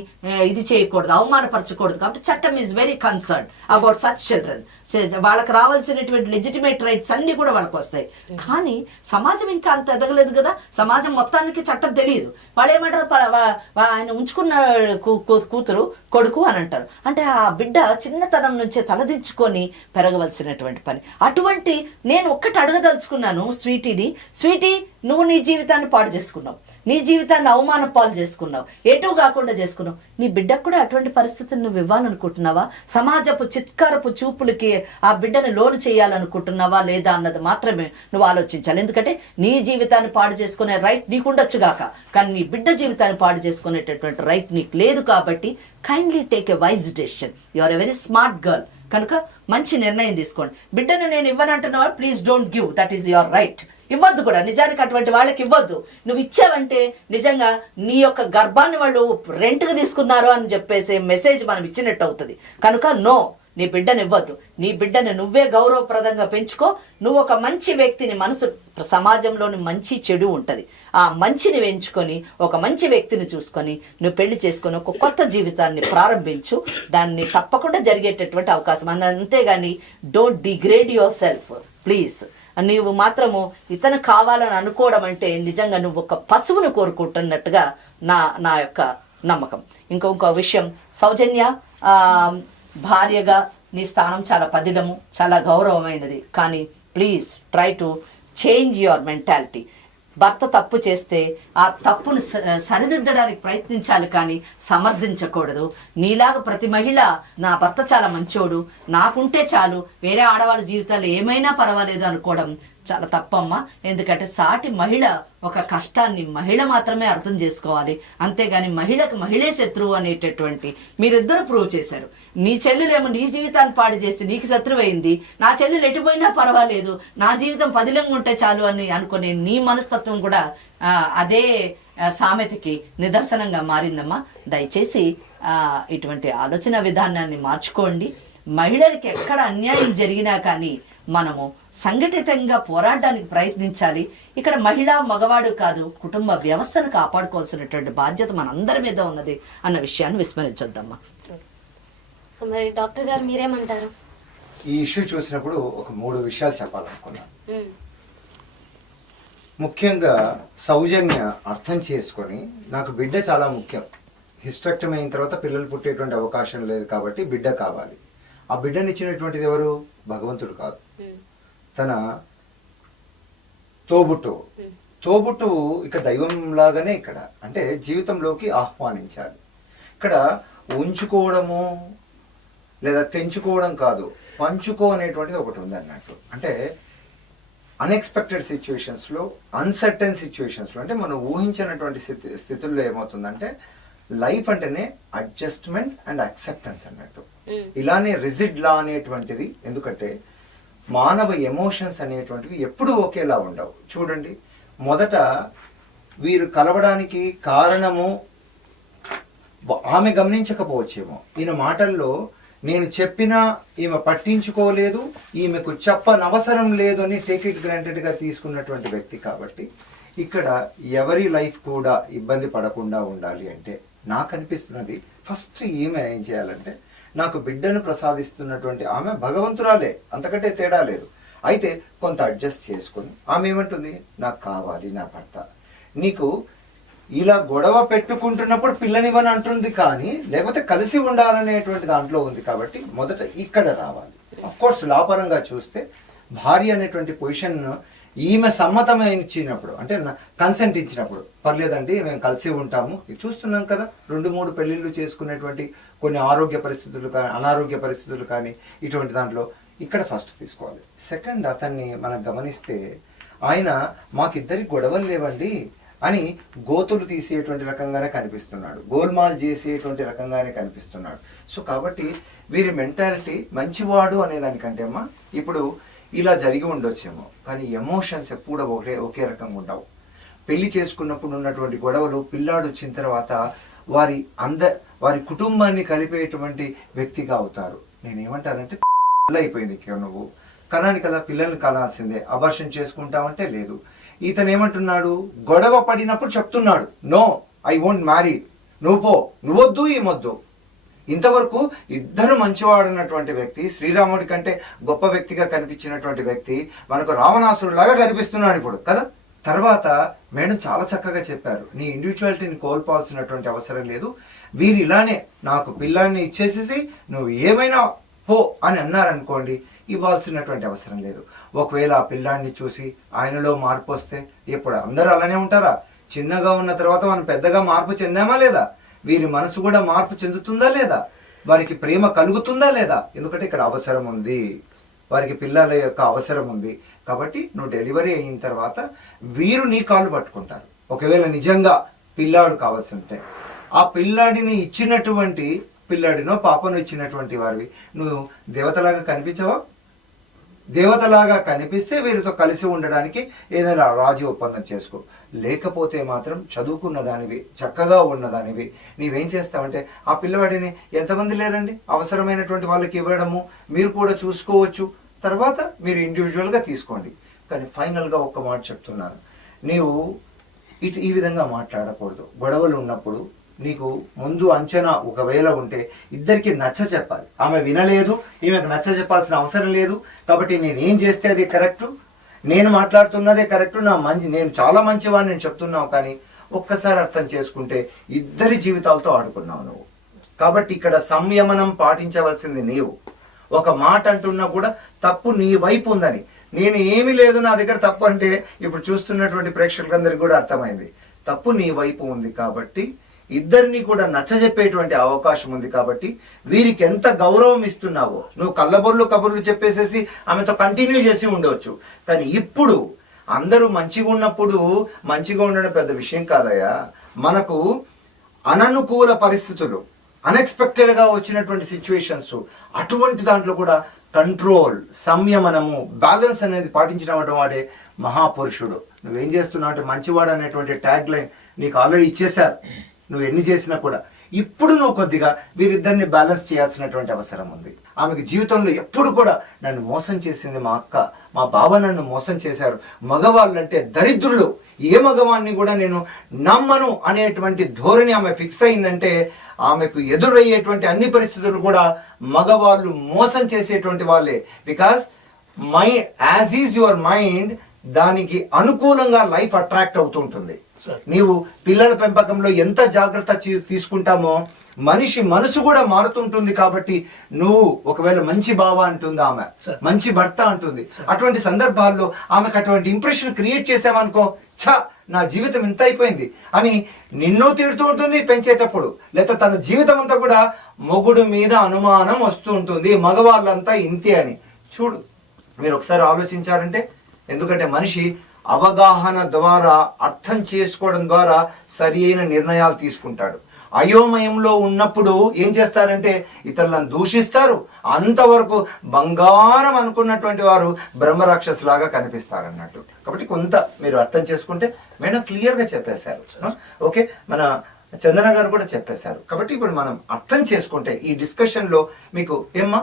ఇది చేయకూడదు, అవమానపరచకూడదు. కాబట్టి చట్టం is very concern about such children. వాళ్ళకి రావాల్సినటువంటి లెజిటిమేట్ రైట్స్ అన్ని కూడా వాళ్ళకి వస్తాయి. కానీ సమాజం ఇంకా అంత ఎదగలేదు కదా, సమాజం మొత్తానికి చట్టం తెలియదు. వాళ్ళు ఏమంటారు, ఆయన ఉంచుకున్న కూతురు కొడుకు అని అంటారు. అంటే ఆ బిడ్డ చిన్నతనం నుంచే తలదించుకొని పెరగవలసినటువంటి పని. అటువంటి నేను ఒక్కటి అడగదలుచుకున్నాను స్వీటీని, స్వీటీ నువ్వు నీ జీవితాన్ని పాడు చేసుకున్నావు, నీ జీవితాన్ని అవమాన పాలు చేసుకున్నావు, ఎటు కాకుండా చేసుకున్నావు. నీ బిడ్డకు కూడా అటువంటి పరిస్థితిని నువ్వు ఇవ్వాలనుకుంటున్నావా? సమాజపు చిత్కారపు చూపులకి ఆ బిడ్డను లోను చేయాలనుకుంటున్నావా లేదా అన్నది మాత్రమే నువ్వు ఆలోచించాలి. ఎందుకంటే నీ జీవితాన్ని పాడు చేసుకునే రైట్ నీకుండొచ్చు గాక, కానీ నీ బిడ్డ జీవితాన్ని పాడు చేసుకునేటటువంటి రైట్ నీకు లేదు. కాబట్టి kindly take a wise decision. You are a very smart girl. కనుక మంచి నిర్ణయం తీసుకోండి. బిడ్డను నేను ఇవ్వనంటున్నావా, please don't give, that is your right. ఇవ్వద్దు కూడా, నిజానికి అటువంటి వాళ్ళకి ఇవ్వద్దు. నువ్వు ఇచ్చావంటే నిజంగా నీ యొక్క గర్భాన్ని వాళ్ళు రెంట్కి తీసుకున్నారు అని చెప్పేసి మెసేజ్ మనం ఇచ్చినట్టు అవుతుంది. కనుక నో, నీ బిడ్డను ఇవ్వద్దు. నీ బిడ్డను నువ్వే గౌరవప్రదంగా పెంచుకో. నువ్వు ఒక మంచి వ్యక్తిని, మనసు సమాజంలోని మంచి చెడు ఉంటది, ఆ మంచిని ఎంచుకొని ఒక మంచి వ్యక్తిని చూసుకొని నువ్వు పెళ్లి చేసుకొని ఒక కొత్త జీవితాన్ని ప్రారంభించు. దాన్ని తప్పకుండా జరిగేటటువంటి అవకాశం. అంతేగాని don't degrade your self please. నీవు మాత్రము ఇతను కావాలని అనుకోవడం అంటే నిజంగా నువ్వు ఒక పశువును కోరుకుంటున్నట్టుగా నా యొక్క నమ్మకం. ఇంకొక విషయం, సౌజన్య భార్యగా నీ స్థానం చాలా పదిలము, చాలా గౌరవమైనది. కానీ please try to change your mentality. భర్త తప్పు చేస్తే ఆ తప్పును సరిదిద్దడానికి ప్రయత్నించాలి, కానీ సమర్థించకూడదు. నీలాగా ప్రతి మహిళ నా భర్త చాలా మంచోడు, నాకుంటే చాలు, వేరే ఆడవాళ్ళ జీవితాలు ఏమైనా పర్వాలేదు అనుకోవడం చాలా తప్పమ్మా. ఎందుకంటే సాటి మహిళ ఒక కష్టాన్ని మహిళ మాత్రమే అర్థం చేసుకోవాలి, అంతేగాని మహిళకు మహిళే శత్రువు అనేటటువంటి మీరిద్దరు ప్రూవ్ చేశారు. నీ చెల్లెలేమో నీ జీవితాన్ని పాడు చేసి నీకు శత్రువు అయింది, నా చెల్లెలు ఎటుపోయినా పర్వాలేదు, నా జీవితం పదిలంగా ఉంటే చాలు అని అనుకునే నీ మనస్తత్వం కూడా అదే సామెతకి నిదర్శనంగా మారిందమ్మా. దయచేసి ఇటువంటి ఆలోచన విధానాన్ని మార్చుకోండి. మహిళలకి ఎక్కడ అన్యాయం జరిగినా కానీ మనము సంఘటితంగా పోరాడడానికి ప్రయత్నించాలి. ఇక్కడ మహిళ మగవాడు కాదు, కుటుంబ వ్యవస్థను కాపాడుకోవాల్సినటువంటి బాధ్యత మనందరి మీద ఉన్నది అన్న విషయాన్ని విస్మరించొద్దమ్మా. సో మరి డాక్టర్ గారు మీరేమంటారు? ఈ ఇష్యూ చూసినప్పుడు ఒక 3 విషయాలు చెప్పాలనుకున్నాను. ముఖ్యంగా సౌజన్య అర్థం చేసుకొని, నాకు బిడ్డ చాలా ముఖ్యం, హిస్టెక్టమీ అయిన తర్వాత పిల్లలు పుట్టేటువంటి అవకాశం లేదు కాబట్టి బిడ్డ కావాలి. ఆ బిడ్డనిచ్చినటువంటిది ఎవరు? భగవంతుడు కాదు, తన తోబుట్టువు ఇక దైవం లాగానే ఇక్కడ అంటే జీవితంలోకి ఆహ్వానించాలి. ఇక్కడ ఉంచుకోవడము లేదా తెంచుకోవడం కాదు, పంచుకో అనేటువంటిది ఒకటి ఉంది అన్నట్టు. అంటే అన్ఎక్స్పెక్టెడ్ సిచ్యువేషన్స్లో, అన్సర్టన్ సిచ్యువేషన్స్లో, అంటే మనం ఊహించినటువంటి స్థితుల్లో ఏమవుతుందంటే లైఫ్ అంటేనే అడ్జస్ట్మెంట్ అండ్ అక్సెప్టెన్స్ అన్నట్టు. ఇలానే రిజిడ్ లా అనేటువంటిది, ఎందుకంటే మానవ ఎమోషన్స్ అనేటువంటివి ఎప్పుడూ ఒకేలా ఉండవు. చూడండి, మొదట వీరు కలవడానికి కారణము ఆమె గమనించకపోవచ్చేమో. ఈయన మాటల్లో నేను చెప్పినా ఈమె పట్టించుకోలేదు, ఈమెకు చెప్పనవసరం లేదు అని టేక్ ఇట్ గ్రాంటెడ్గా తీసుకున్నటువంటి వ్యక్తి. కాబట్టి ఇక్కడ ఎవరి లైఫ్ కూడా ఇబ్బంది పడకుండా ఉండాలి అంటే నాకు అనిపిస్తున్నది, ఫస్ట్ ఈమె ఏం చేయాలంటే, నాకు బిడ్డను ప్రసాదిస్తున్నటువంటి ఆమె భగవంతురాలే, అంతకంటే తేడా లేదు. అయితే కొంత అడ్జస్ట్ చేసుకొని ఆమె ఏమంటుంది, నాకు కావాలి నా భర్త. నీకు ఇలా గొడవ పెట్టుకుంటున్నప్పుడు పిల్లనివ్వని అంటుంది, కానీ లేకపోతే కలిసి ఉండాలనేటువంటి దాంట్లో ఉంది. కాబట్టి మొదట ఇక్కడ రావాలి. అఫ్కోర్స్ లాపరంగా చూస్తే భార్య అనేటువంటి పొజిషన్ ఈమె సమ్మతమైనప్పుడు, అంటే కన్సెంట్ ఇచ్చినప్పుడు, పర్లేదండి మేము కలిసి ఉంటాము. చూస్తున్నాం కదా, 2-3 పెళ్లిళ్ళు చేసుకునేటువంటి కొన్ని ఆరోగ్య పరిస్థితులు కానీ అనారోగ్య పరిస్థితులు కానీ ఇటువంటి దాంట్లో ఇక్కడ ఫస్ట్ తీసుకోవాలి. సెకండ్, అతన్ని మనం గమనిస్తే ఆయన మాకిద్దరికి గొడవలు లేవండి అని గోతులు తీసేటువంటి రకంగానే కనిపిస్తున్నాడు, గోల్మాల్ చేసేటువంటి రకంగానే కనిపిస్తున్నాడు. సో కాబట్టి వీరి మెంటాలిటీ మంచివాడు అనేదానికంటే అమ్మా ఇప్పుడు ఇలా జరిగి ఉండొచ్చేమో, కానీ ఎమోషన్స్ ఎప్పుడు ఒకే రకంగా ఉండవు. పెళ్లి చేసుకున్నప్పుడు ఉన్నటువంటి గొడవలు పిల్లాడు వచ్చిన తర్వాత వారి కుటుంబాన్ని కలిపేటువంటి వ్యక్తిగా అవుతారు. నేనేమంటానంటే అయిపోయింది, నువ్వు కనాలి కదా, పిల్లల్ని కనాల్సిందే, అబార్షన్ చేసుకుంటావంటే లేదు. ఇతను ఏమంటున్నాడు, గొడవ పడినప్పుడు చెప్తున్నాడు, నో ఐ వోంట్ మ్యారీ, నువ్వొద్దు ఈమొద్దు. ఇంతవరకు ఇద్దరు మంచివాడున్నటువంటి వ్యక్తి, శ్రీరాముడి కంటే గొప్ప వ్యక్తిగా కనిపించినటువంటి వ్యక్తి మనకు రావణాసురులాగా కనిపిస్తున్నాడు ఇప్పుడు కదా. తర్వాత మేడం చాలా చక్కగా చెప్పారు, నీ ఇండివిజువాలిటీని కోల్పోవాల్సినటువంటి అవసరం లేదు, వీరు ఇలానే నాకు పిల్లాన్ని ఇచ్చేసేసి నువ్వు ఏమైనా పో అని అన్నారనుకోండి, ఇవ్వాల్సినటువంటి అవసరం లేదు. ఒకవేళ ఆ పిల్లాన్ని చూసి ఆయనలో మార్పు వస్తే, ఇప్పుడు అందరూ అలానే ఉంటారా? చిన్నగా ఉన్న తర్వాత మనం పెద్దగా మార్పు చెందామా లేదా? వీరి మనసు కూడా మార్పు చెందుతుందా లేదా? వారికి ప్రేమ కలుగుతుందా లేదా? ఎందుకంటే ఇక్కడ అవసరం ఉంది, వారికి పిల్లల యొక్క అవసరం ఉంది. కాబట్టి నువ్వు డెలివరీ అయిన తర్వాత వీరు నీ కాళ్ళు పట్టుకుంటారు. ఒకవేళ నిజంగా పిల్లాడు కావాల్సి ఉంటే, ఆ పిల్లాడిని ఇచ్చినటువంటి పిల్లాడినో పాపను ఇచ్చినటువంటి వారివి నువ్వు దేవతలాగా కనిపించవా? దేవతలాగా కనిపిస్తే వీరితో కలిసి ఉండడానికి ఏదైనా రాజీ ఒప్పందం చేసుకో. లేకపోతే మాత్రం చదువుకున్న దానివి, చక్కగా ఉన్నదానివి నీవేం చేస్తావంటే, ఆ పిల్లవాడిని ఎంతమంది లేరండి అవసరమైనటువంటి వాళ్ళకి ఇవ్వడము మీరు కూడా చూసుకోవచ్చు. తర్వాత మీరు ఇండివిజువల్గా తీసుకోండి. కానీ ఫైనల్గా ఒక్క మాట చెప్తున్నాను, నీవు ఈ విధంగా మాట్లాడకూడదు. గొడవలు ఉన్నప్పుడు నీకు ముందు అంచనా ఒకవేళ ఉంటే ఇద్దరికి నచ్చ చెప్పాలి. ఆమె వినలేదు, ఈమెకు నచ్చ చెప్పాల్సిన అవసరం లేదు. కాబట్టి నేనేం చేస్తే అది కరెక్టు, నేను మాట్లాడుతున్నదే కరెక్టు, నేను చాలా మంచివాడిని నేను చెప్తున్నావు. కానీ ఒక్కసారి అర్థం చేసుకుంటే ఇద్దరి జీవితాలతో ఆడుకున్నావు నువ్వు. కాబట్టి ఇక్కడ సంయమనం పాటించవలసింది నీవు. ఒక మాట అంటున్నా కూడా తప్పు నీ వైపు ఉందని, నేను ఏమీ లేదు నా దగ్గర తప్పు అంటే ఇప్పుడు చూస్తున్నటువంటి ప్రేక్షకులందరికీ కూడా అర్థమైంది, తప్పు నీ వైపు ఉంది. కాబట్టి ఇద్దరిని కూడా నచ్చజెప్పేటువంటి అవకాశం ఉంది. కాబట్టి వీరికి ఎంత గౌరవం ఇస్తున్నావో, నువ్వు కళ్ళబొర్లు కబుర్లు చెప్పేసేసి ఆమెతో కంటిన్యూ చేసి ఉండవచ్చు. కానీ ఇప్పుడు అందరూ మంచిగా ఉన్నప్పుడు మంచిగా ఉండడం పెద్ద విషయం కాదయ్యా. మనకు అననుకూల పరిస్థితులు, అన్ఎక్స్పెక్టెడ్ గా వచ్చినటువంటి సిచ్యువేషన్స్, అటువంటి దాంట్లో కూడా కంట్రోల్, సంయమనము, బ్యాలెన్స్ అనేది పాటించడం వాడే మహాపురుషుడు. నువ్వేం చేస్తున్నావు అంటే మంచివాడు అనేటువంటి ట్యాగ్ లైన్ నీకు ఆల్రెడీ ఇచ్చేశారు. నువ్వు ఎన్ని చేసినా కూడా ఇప్పుడు నువ్వు కొద్దిగా వీరిద్దరిని బ్యాలెన్స్ చేయాల్సినటువంటి అవసరం ఉంది. ఆమెకి జీవితంలో ఎప్పుడు కూడా నన్ను మోసం చేసింది మా అక్క, మా బావ నన్ను మోసం చేశారు, మగవాళ్ళంటే దరిద్రులు, ఏ మగవాన్ని కూడా నేను నమ్మను అనేటువంటి ధోరణి ఆమె ఫిక్స్ అయిందంటే ఆమెకు ఎదురయ్యేటువంటి అన్ని పరిస్థితులు కూడా మగవాళ్ళు మోసం చేసేటువంటి వాళ్ళే. Because as is your mind, దానికి అనుకూలంగా లైఫ్ అట్రాక్ట్ అవుతుంటుంది. నీవు పిల్లల పెంపకంలో ఎంత జాగ్రత్త తీసుకుంటామో మనిషి మనసు కూడా మారుతుంటుంది. కాబట్టి నువ్వు ఒకవేళ మంచి బావ అంటుంది ఆమె, మంచి భర్త అంటుంది, అటువంటి సందర్భాల్లో ఆమెకు అటువంటి ఇంప్రెషన్ క్రియేట్ చేసామనుకో, ఛా నా జీవితం ఇంత అయిపోయింది అని నిన్ను తిడుతూ ఉంటుంది పెంచేటప్పుడు. లేదా తన జీవితం అంతా కూడా మొగుడు మీద అనుమానం వస్తూ ఉంటుంది, మగవాళ్ళంతా ఇంతే అని. చూడు, మీరు ఒకసారి ఆలోచించారంటే, ఎందుకంటే మనిషి అవగాహన ద్వారా, అర్థం చేసుకోవడం ద్వారా సరి అయిన నిర్ణయాలు తీసుకుంటాడు. అయోమయంలో ఉన్నప్పుడు ఏం చేస్తారంటే ఇతరులను దూషిస్తారు. అంతవరకు బంగారం అనుకున్నటువంటి వారు బ్రహ్మరాక్షస్ లాగా కనిపిస్తారు అన్నట్టు. కాబట్టి కొంత మీరు అర్థం చేసుకుంటే మేడం క్లియర్ గా చెప్పేశారు. ఓకే, మన చందన గారు కూడా చెప్పేశారు. కాబట్టి ఇప్పుడు మనం అర్థం చేసుకుంటే ఈ డిస్కషన్ లో మీకు ఏమ్మా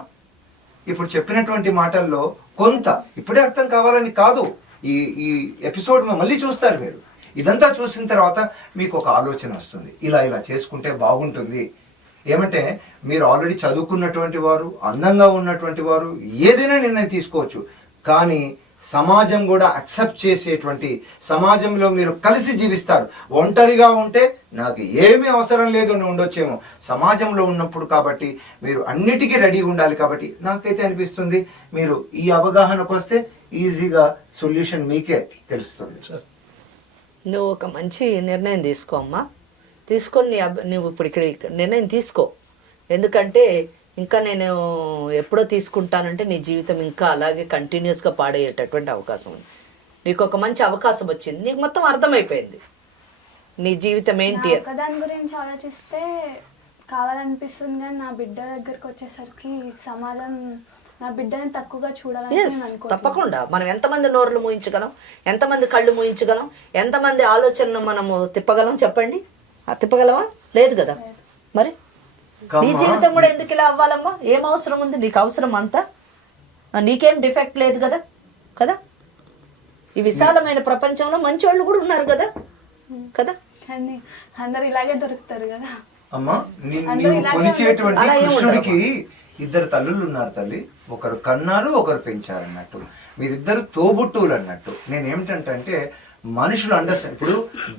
ఇప్పుడు చెప్పినటువంటి మాటల్లో కొంత ఇప్పుడే అర్థం కావాలని కాదు, ఈ ఎపిసోడ్ మళ్ళీ చూస్తారు మీరు. ఇదంతా చూసిన తర్వాత మీకు ఒక ఆలోచన వస్తుంది, ఇలా చేసుకుంటే బాగుంటుంది. ఏమంటే మీరు ఆల్రెడీ చదువుకున్నటువంటి వారు, అందంగా ఉన్నటువంటి వారు, ఏదైనా నిర్ణయం తీసుకోవచ్చు. కానీ సమాజం కూడా అక్సెప్ట్ చేసేటువంటి సమాజంలో మీరు కలిసి జీవిస్తారు. ఒంటరిగా ఉంటే నాకు ఏమీ అవసరం లేదు అని ఉండొచ్చేమో, సమాజంలో ఉన్నప్పుడు కాబట్టి మీరు అన్నిటికీ రెడీగా ఉండాలి. కాబట్టి నాకైతే అనిపిస్తుంది మీరు ఈ అవగాహనకు వస్తే ఈజీగా సొల్యూషన్ మీకే తెలుస్తుంది. నువ్వు ఒక మంచి నిర్ణయం తీసుకో అమ్మా, తీసుకొని నువ్వు ఇప్పుడు ఇక్కడ నిర్ణయం తీసుకో. ఎందుకంటే ఇంకా నేను ఎప్పుడో తీసుకుంటానంటే నీ జీవితం ఇంకా అలాగే కంటిన్యూస్గా పాడేటటువంటి అవకాశం ఉంది. నీకు ఒక మంచి అవకాశం వచ్చింది, నీకు మొత్తం అర్థమైపోయింది నీ జీవితం ఏంటి. దాని గురించి ఆలోచిస్తే కావాలనిపిస్తుంది, కానీ నా బిడ్డ దగ్గరకు వచ్చేసరికి సమాజం నా బిడ్డని తక్కువగా చూడాలని తప్పకుండా మనం ఎంతమంది నోరులు మూయించగలం, ఎంతమంది కళ్ళు మూయించగలం, ఎంతమంది ఆలోచనలు మనము తిప్పగలం చెప్పండి? తిప్పగలవా? లేదు కదా. మరి నీ జీవితం కూడా ఎందుకు ఇలా అవ్వాలమ్మా? ఏం అవసరం ఉంది? నీకు అవసరం అంతా, నీకేం డిఫెక్ట్ లేదు కదా. కదా, ఈ విశాలమైన ప్రపంచంలో మంచి వాళ్ళు కూడా ఉన్నారు కదా. కదా, అందరు ఇలాగే దొరుకుతారు కదా అమ్మా. నీవు కొలిచేటువంటి కృష్ణుడికి ఇద్దరు తల్లులు ఉన్నారు తల్లి, ఒకరు కన్నారు, ఒకరు పెంచారు అన్నట్టు. మీరిద్దరు తోబుట్టువులు అన్నట్టు. నేను ఏమిటంటే మనుషులు అండర్స్టాండ్, ఇప్పుడు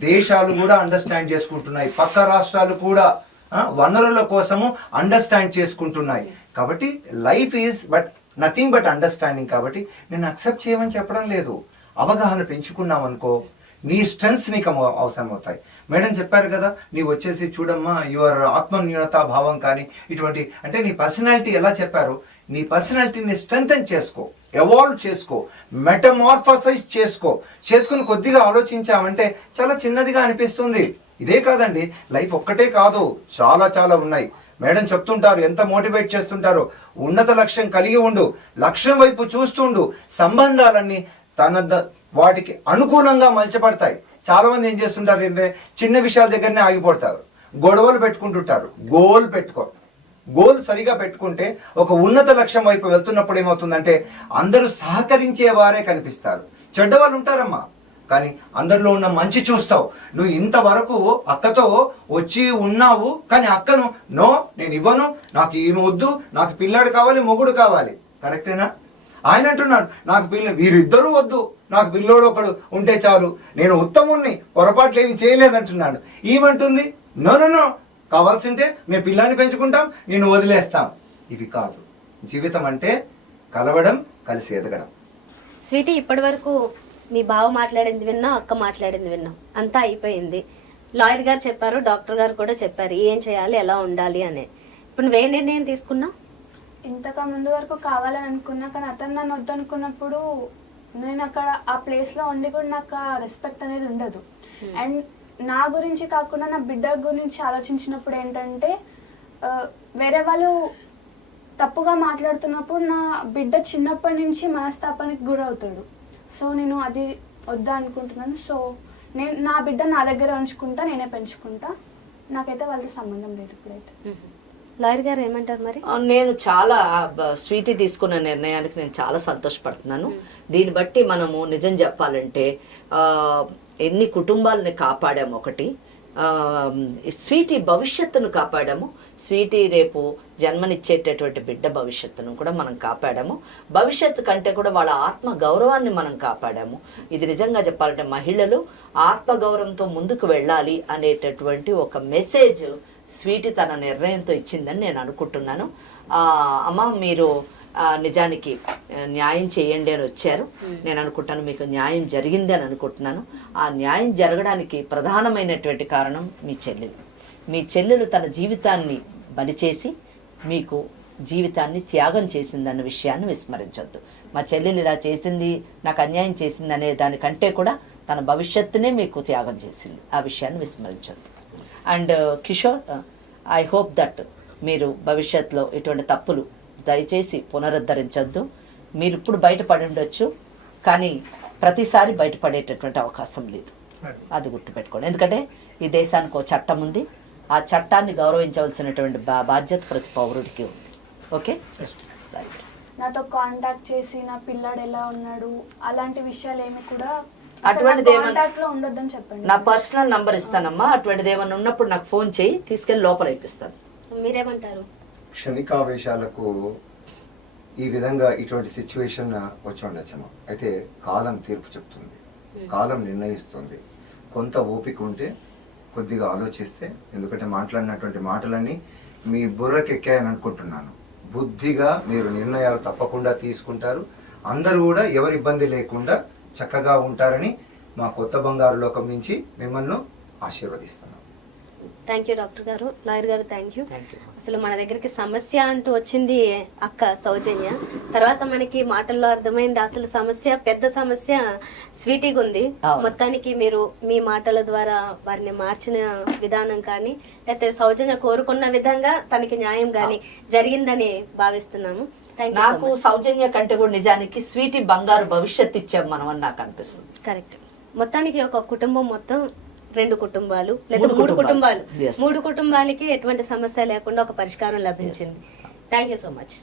దేశాలు కూడా అండర్స్టాండ్ చేసుకుంటున్నాయి, పక్క రాష్ట్రాలు కూడా వనరుల కోసము అండర్స్టాండ్ చేసుకుంటున్నాయి. కాబట్టి life is nothing but understanding. కాబట్టి నేను అక్సెప్ట్ చేయమని చెప్పడం లేదు. అవగాహన పెంచుకున్నాం అనుకో, నీ స్ట్రెంగ్స్ నీకు అవసరం అవుతాయి. మేడం చెప్పారు కదా, నీవు వచ్చేసి చూడమ్మా యువర్ ఆత్మన్యూనతా భావం కానీ ఇటువంటి అంటే నీ పర్సనాలిటీ ఎలా చెప్పారు, నీ పర్సనాలిటీని స్ట్రెంగ్తన్ చేసుకో, ఎవాల్వ్ చేసుకో, మెటమార్ఫసైజ్ చేసుకుని కొద్దిగా ఆలోచించామంటే చాలా చిన్నదిగా అనిపిస్తుంది. ఇదే కాదండి, లైఫ్ ఒక్కటే కాదు, చాలా చాలా ఉన్నాయి. మేడం చెప్తుంటారు, ఎంత మోటివేట్ చేస్తుంటారో, ఉన్నత లక్ష్యం కలిగి ఉండు, లక్ష్యం వైపు చూస్తుండు, సంబంధాలన్నీ వాటికి అనుకూలంగా మలచబడతాయి. చాలా మంది ఏం చేస్తుంటారు అంటే చిన్న విషయాల దగ్గరనే ఆగిపోతారు, గొడవలు పెట్టుకుంటుంటారు. గోల్ సరిగా పెట్టుకుంటే ఒక ఉన్నత లక్ష్యం వైపు వెళ్తున్నప్పుడు ఏమవుతుందంటే అందరూ సహకరించే వారే కనిపిస్తారు. చెడ్డవాళ్ళు ఉంటారమ్మా, కానీ అందరిలో ఉన్న మంచి చూస్తావు. నువ్వు ఇంతవరకు అక్కతో వచ్చి ఉన్నావు, కానీ అక్కను నో నేను ఇవ్వను, నాకు ఈమె వద్దు, నాకు పిల్లాడు కావాలి, మొగుడు కావాలి. కరెక్టేనా? ఆయన అంటున్నాడు నాకు వీరిద్దరూ వద్దు, నాకు పిల్లోడు ఒకడు ఉంటే చాలు, నేను ఉత్తముణ్ణి, పొరపాట్లు ఏమి చేయలేదంటున్నాడు. ఏమంటుంది నో కావాల్సింటే మేము పిల్లాన్ని పెంచుకుంటాం, నేను వదిలేస్తాం. ఇవి కాదు జీవితం అంటే, కలవడం, కలిసి ఎదగడం. స్వీటీ, ఇప్పటి వరకు మీ బావ మాట్లాడింది విన్నాం, అక్క మాట్లాడింది విన్నాం, అంతా అయిపోయింది. లాయర్ గారు చెప్పారు, డాక్టర్ గారు కూడా చెప్పారు ఏం చేయాలి, ఎలా ఉండాలి అని. ఇప్పుడు నువ్వే నిర్ణయం తీసుకున్నావు? ఇంతకు ముందు వరకు కావాలని అనుకున్నా, కానీ అతను నన్ను వద్దనుకున్నప్పుడు నేను అక్కడ ఆ ప్లేస్లో ఉండి కూడా నాకు ఆ రెస్పెక్ట్ అనేది ఉండదు. అండ్ నా గురించి కాకుండా నా బిడ్డ గురించి ఆలోచించినప్పుడు ఏంటంటే వేరే వాళ్ళు తప్పుగా మాట్లాడుతున్నప్పుడు నా బిడ్డ చిన్నప్పటి నుంచి మనస్తాపానికి గురవుతాడు. సో నేను అది వద్దా అనుకుంటున్నాను. సో నేను నా బిడ్డ నా దగ్గర ఉంచుకుంటా, నేనే పెంచుకుంటా. నాకైతే వాళ్ళతో సంబంధం లేదు ఇప్పుడైతే. లాయర్ గారు ఏమంటారు మరి? నేను చాలా స్వీటీ తీసుకున్న నిర్ణయానికి నేను చాలా సంతోషపడుతున్నాను. దీన్ని బట్టి మనము నిజం చెప్పాలంటే ఎన్ని కుటుంబాలని కాపాడాము. ఒకటి స్వీటీ భవిష్యత్తును కాపాడాము. స్వీటీ రేపు జన్మనిచ్చేటటువంటి బిడ్డ భవిష్యత్తును కూడా మనం కాపాడాము. భవిష్యత్తు కంటే కూడా వాళ్ళ ఆత్మ గౌరవాన్ని మనం కాపాడాము. ఇది నిజంగా చెప్పాలంటే మహిళలు ఆత్మగౌరవంతో ముందుకు వెళ్ళాలి అనేటటువంటి ఒక మెసేజ్ స్వీటీ తన నిర్ణయంతో ఇచ్చిందని నేను అనుకుంటున్నాను. అమ్మ మీరు నిజానికి న్యాయం చేయండి అని వచ్చారు. నేను అనుకుంటాను మీకు న్యాయం జరిగింది అని అనుకుంటున్నాను. ఆ న్యాయం జరగడానికి ప్రధానమైనటువంటి కారణం మీ చెల్లెలు. మీ చెల్లెలు తన జీవితాన్ని బలి చేసి మీకు జీవితాన్ని త్యాగం చేసిందన్న విషయాన్ని విస్మరించొద్దు. మా చెల్లెలు ఇలా చేసింది, నాకు అన్యాయం చేసింది అనే దానికంటే కూడా తన భవిష్యత్తునే మీకు త్యాగం చేసింది. ఆ విషయాన్ని విస్మరించొద్దు. And Kishore, I hope that మీరు భవిష్యత్తులో ఇటువంటి తప్పులు దయచేసి పునరుద్ధరించొద్దు. మీరు ఇప్పుడు బయటపడి ఉండొచ్చు, కానీ ప్రతిసారి బయటపడేటటువంటి అవకాశం లేదు. అది గుర్తుపెట్టుకోండి. ఎందుకంటే ఈ దేశానికి ఒక చట్టం ఉంది. ఆ చట్టాన్ని గౌరవించవలసినటువంటి బాధ్యత ప్రతి పౌరుడికి ఉంది. Okay, right. నాతో కాంటాక్ట్ చేసి నా పిల్లాడు ఎలా ఉన్నాడు అలాంటి విషయాలు ఏమి కూడా అటువంటిది కాంటాక్ట్ లో ఉండొద్దని చెప్పండి. నా పర్సనల్ నంబర్ ఇస్తానమ్మా. అటువంటిది ఏమన్నా ఉన్నప్పుడు నాకు ఫోన్ చేయి, తీసుకెళ్లి లోపల ఎక్కిస్తాను. మీరేమంటారు? క్షణికావేశాలకు ఈ విధంగా ఇటువంటి సిచ్యువేషన్ వచ్చి ఉండొచ్చమ్మా. అయితే కాలం తీర్పు చెప్తుంది, కాలం నిర్ణయిస్తుంది. కొంత ఓపిక ఉంటే, కొద్దిగా ఆలోచిస్తే, ఎందుకంటే మాట్లాడినటువంటి మాటలన్నీ మీ బుర్రకి ఎక్కాయని అనుకుంటున్నాను. బుద్ధిగా మీరు నిర్ణయాలు తప్పకుండా తీసుకుంటారు. అందరూ కూడా ఎవరి ఇబ్బంది లేకుండా చక్కగా ఉంటారని మా కొత్త బంగారు లోకం నుంచి మిమ్మల్ని ఆశీర్వదిస్తున్నాం. థ్యాంక్ యూ డాక్టర్ గారు. లాయర్ గారు థ్యాంక్ యూ. అసలు మన దగ్గరికి సమస్య అంటూ వచ్చింది అక్క సౌజన్య. తర్వాత మనకి మాటల్లో అర్థమైంది అసలు సమస్య, పెద్ద సమస్య స్వీటీగా ఉంది. మొత్తానికి మీరు మీ మాటల ద్వారా వారిని మార్చిన విధానం కానీ, లేకపోతే సౌజన్య కోరుకున్న విధంగా తనకి న్యాయం కానీ జరిగిందని భావిస్తున్నాము. నాకు సౌజన్య కంటే కూడా నిజానికి స్వీటీ బంగారు భవిష్యత్తు ఇచ్చాం మనం అని నాకు అనిపిస్తుంది. కరెక్ట్. మొత్తానికి ఒక కుటుంబం మొత్తం 2 కుటుంబాలు లేదా 3 కుటుంబాలు, 3 కుటుంబాలకి ఎటువంటి సమస్య లేకుండా ఒక పరిష్కారం లభించింది. Thank you so much.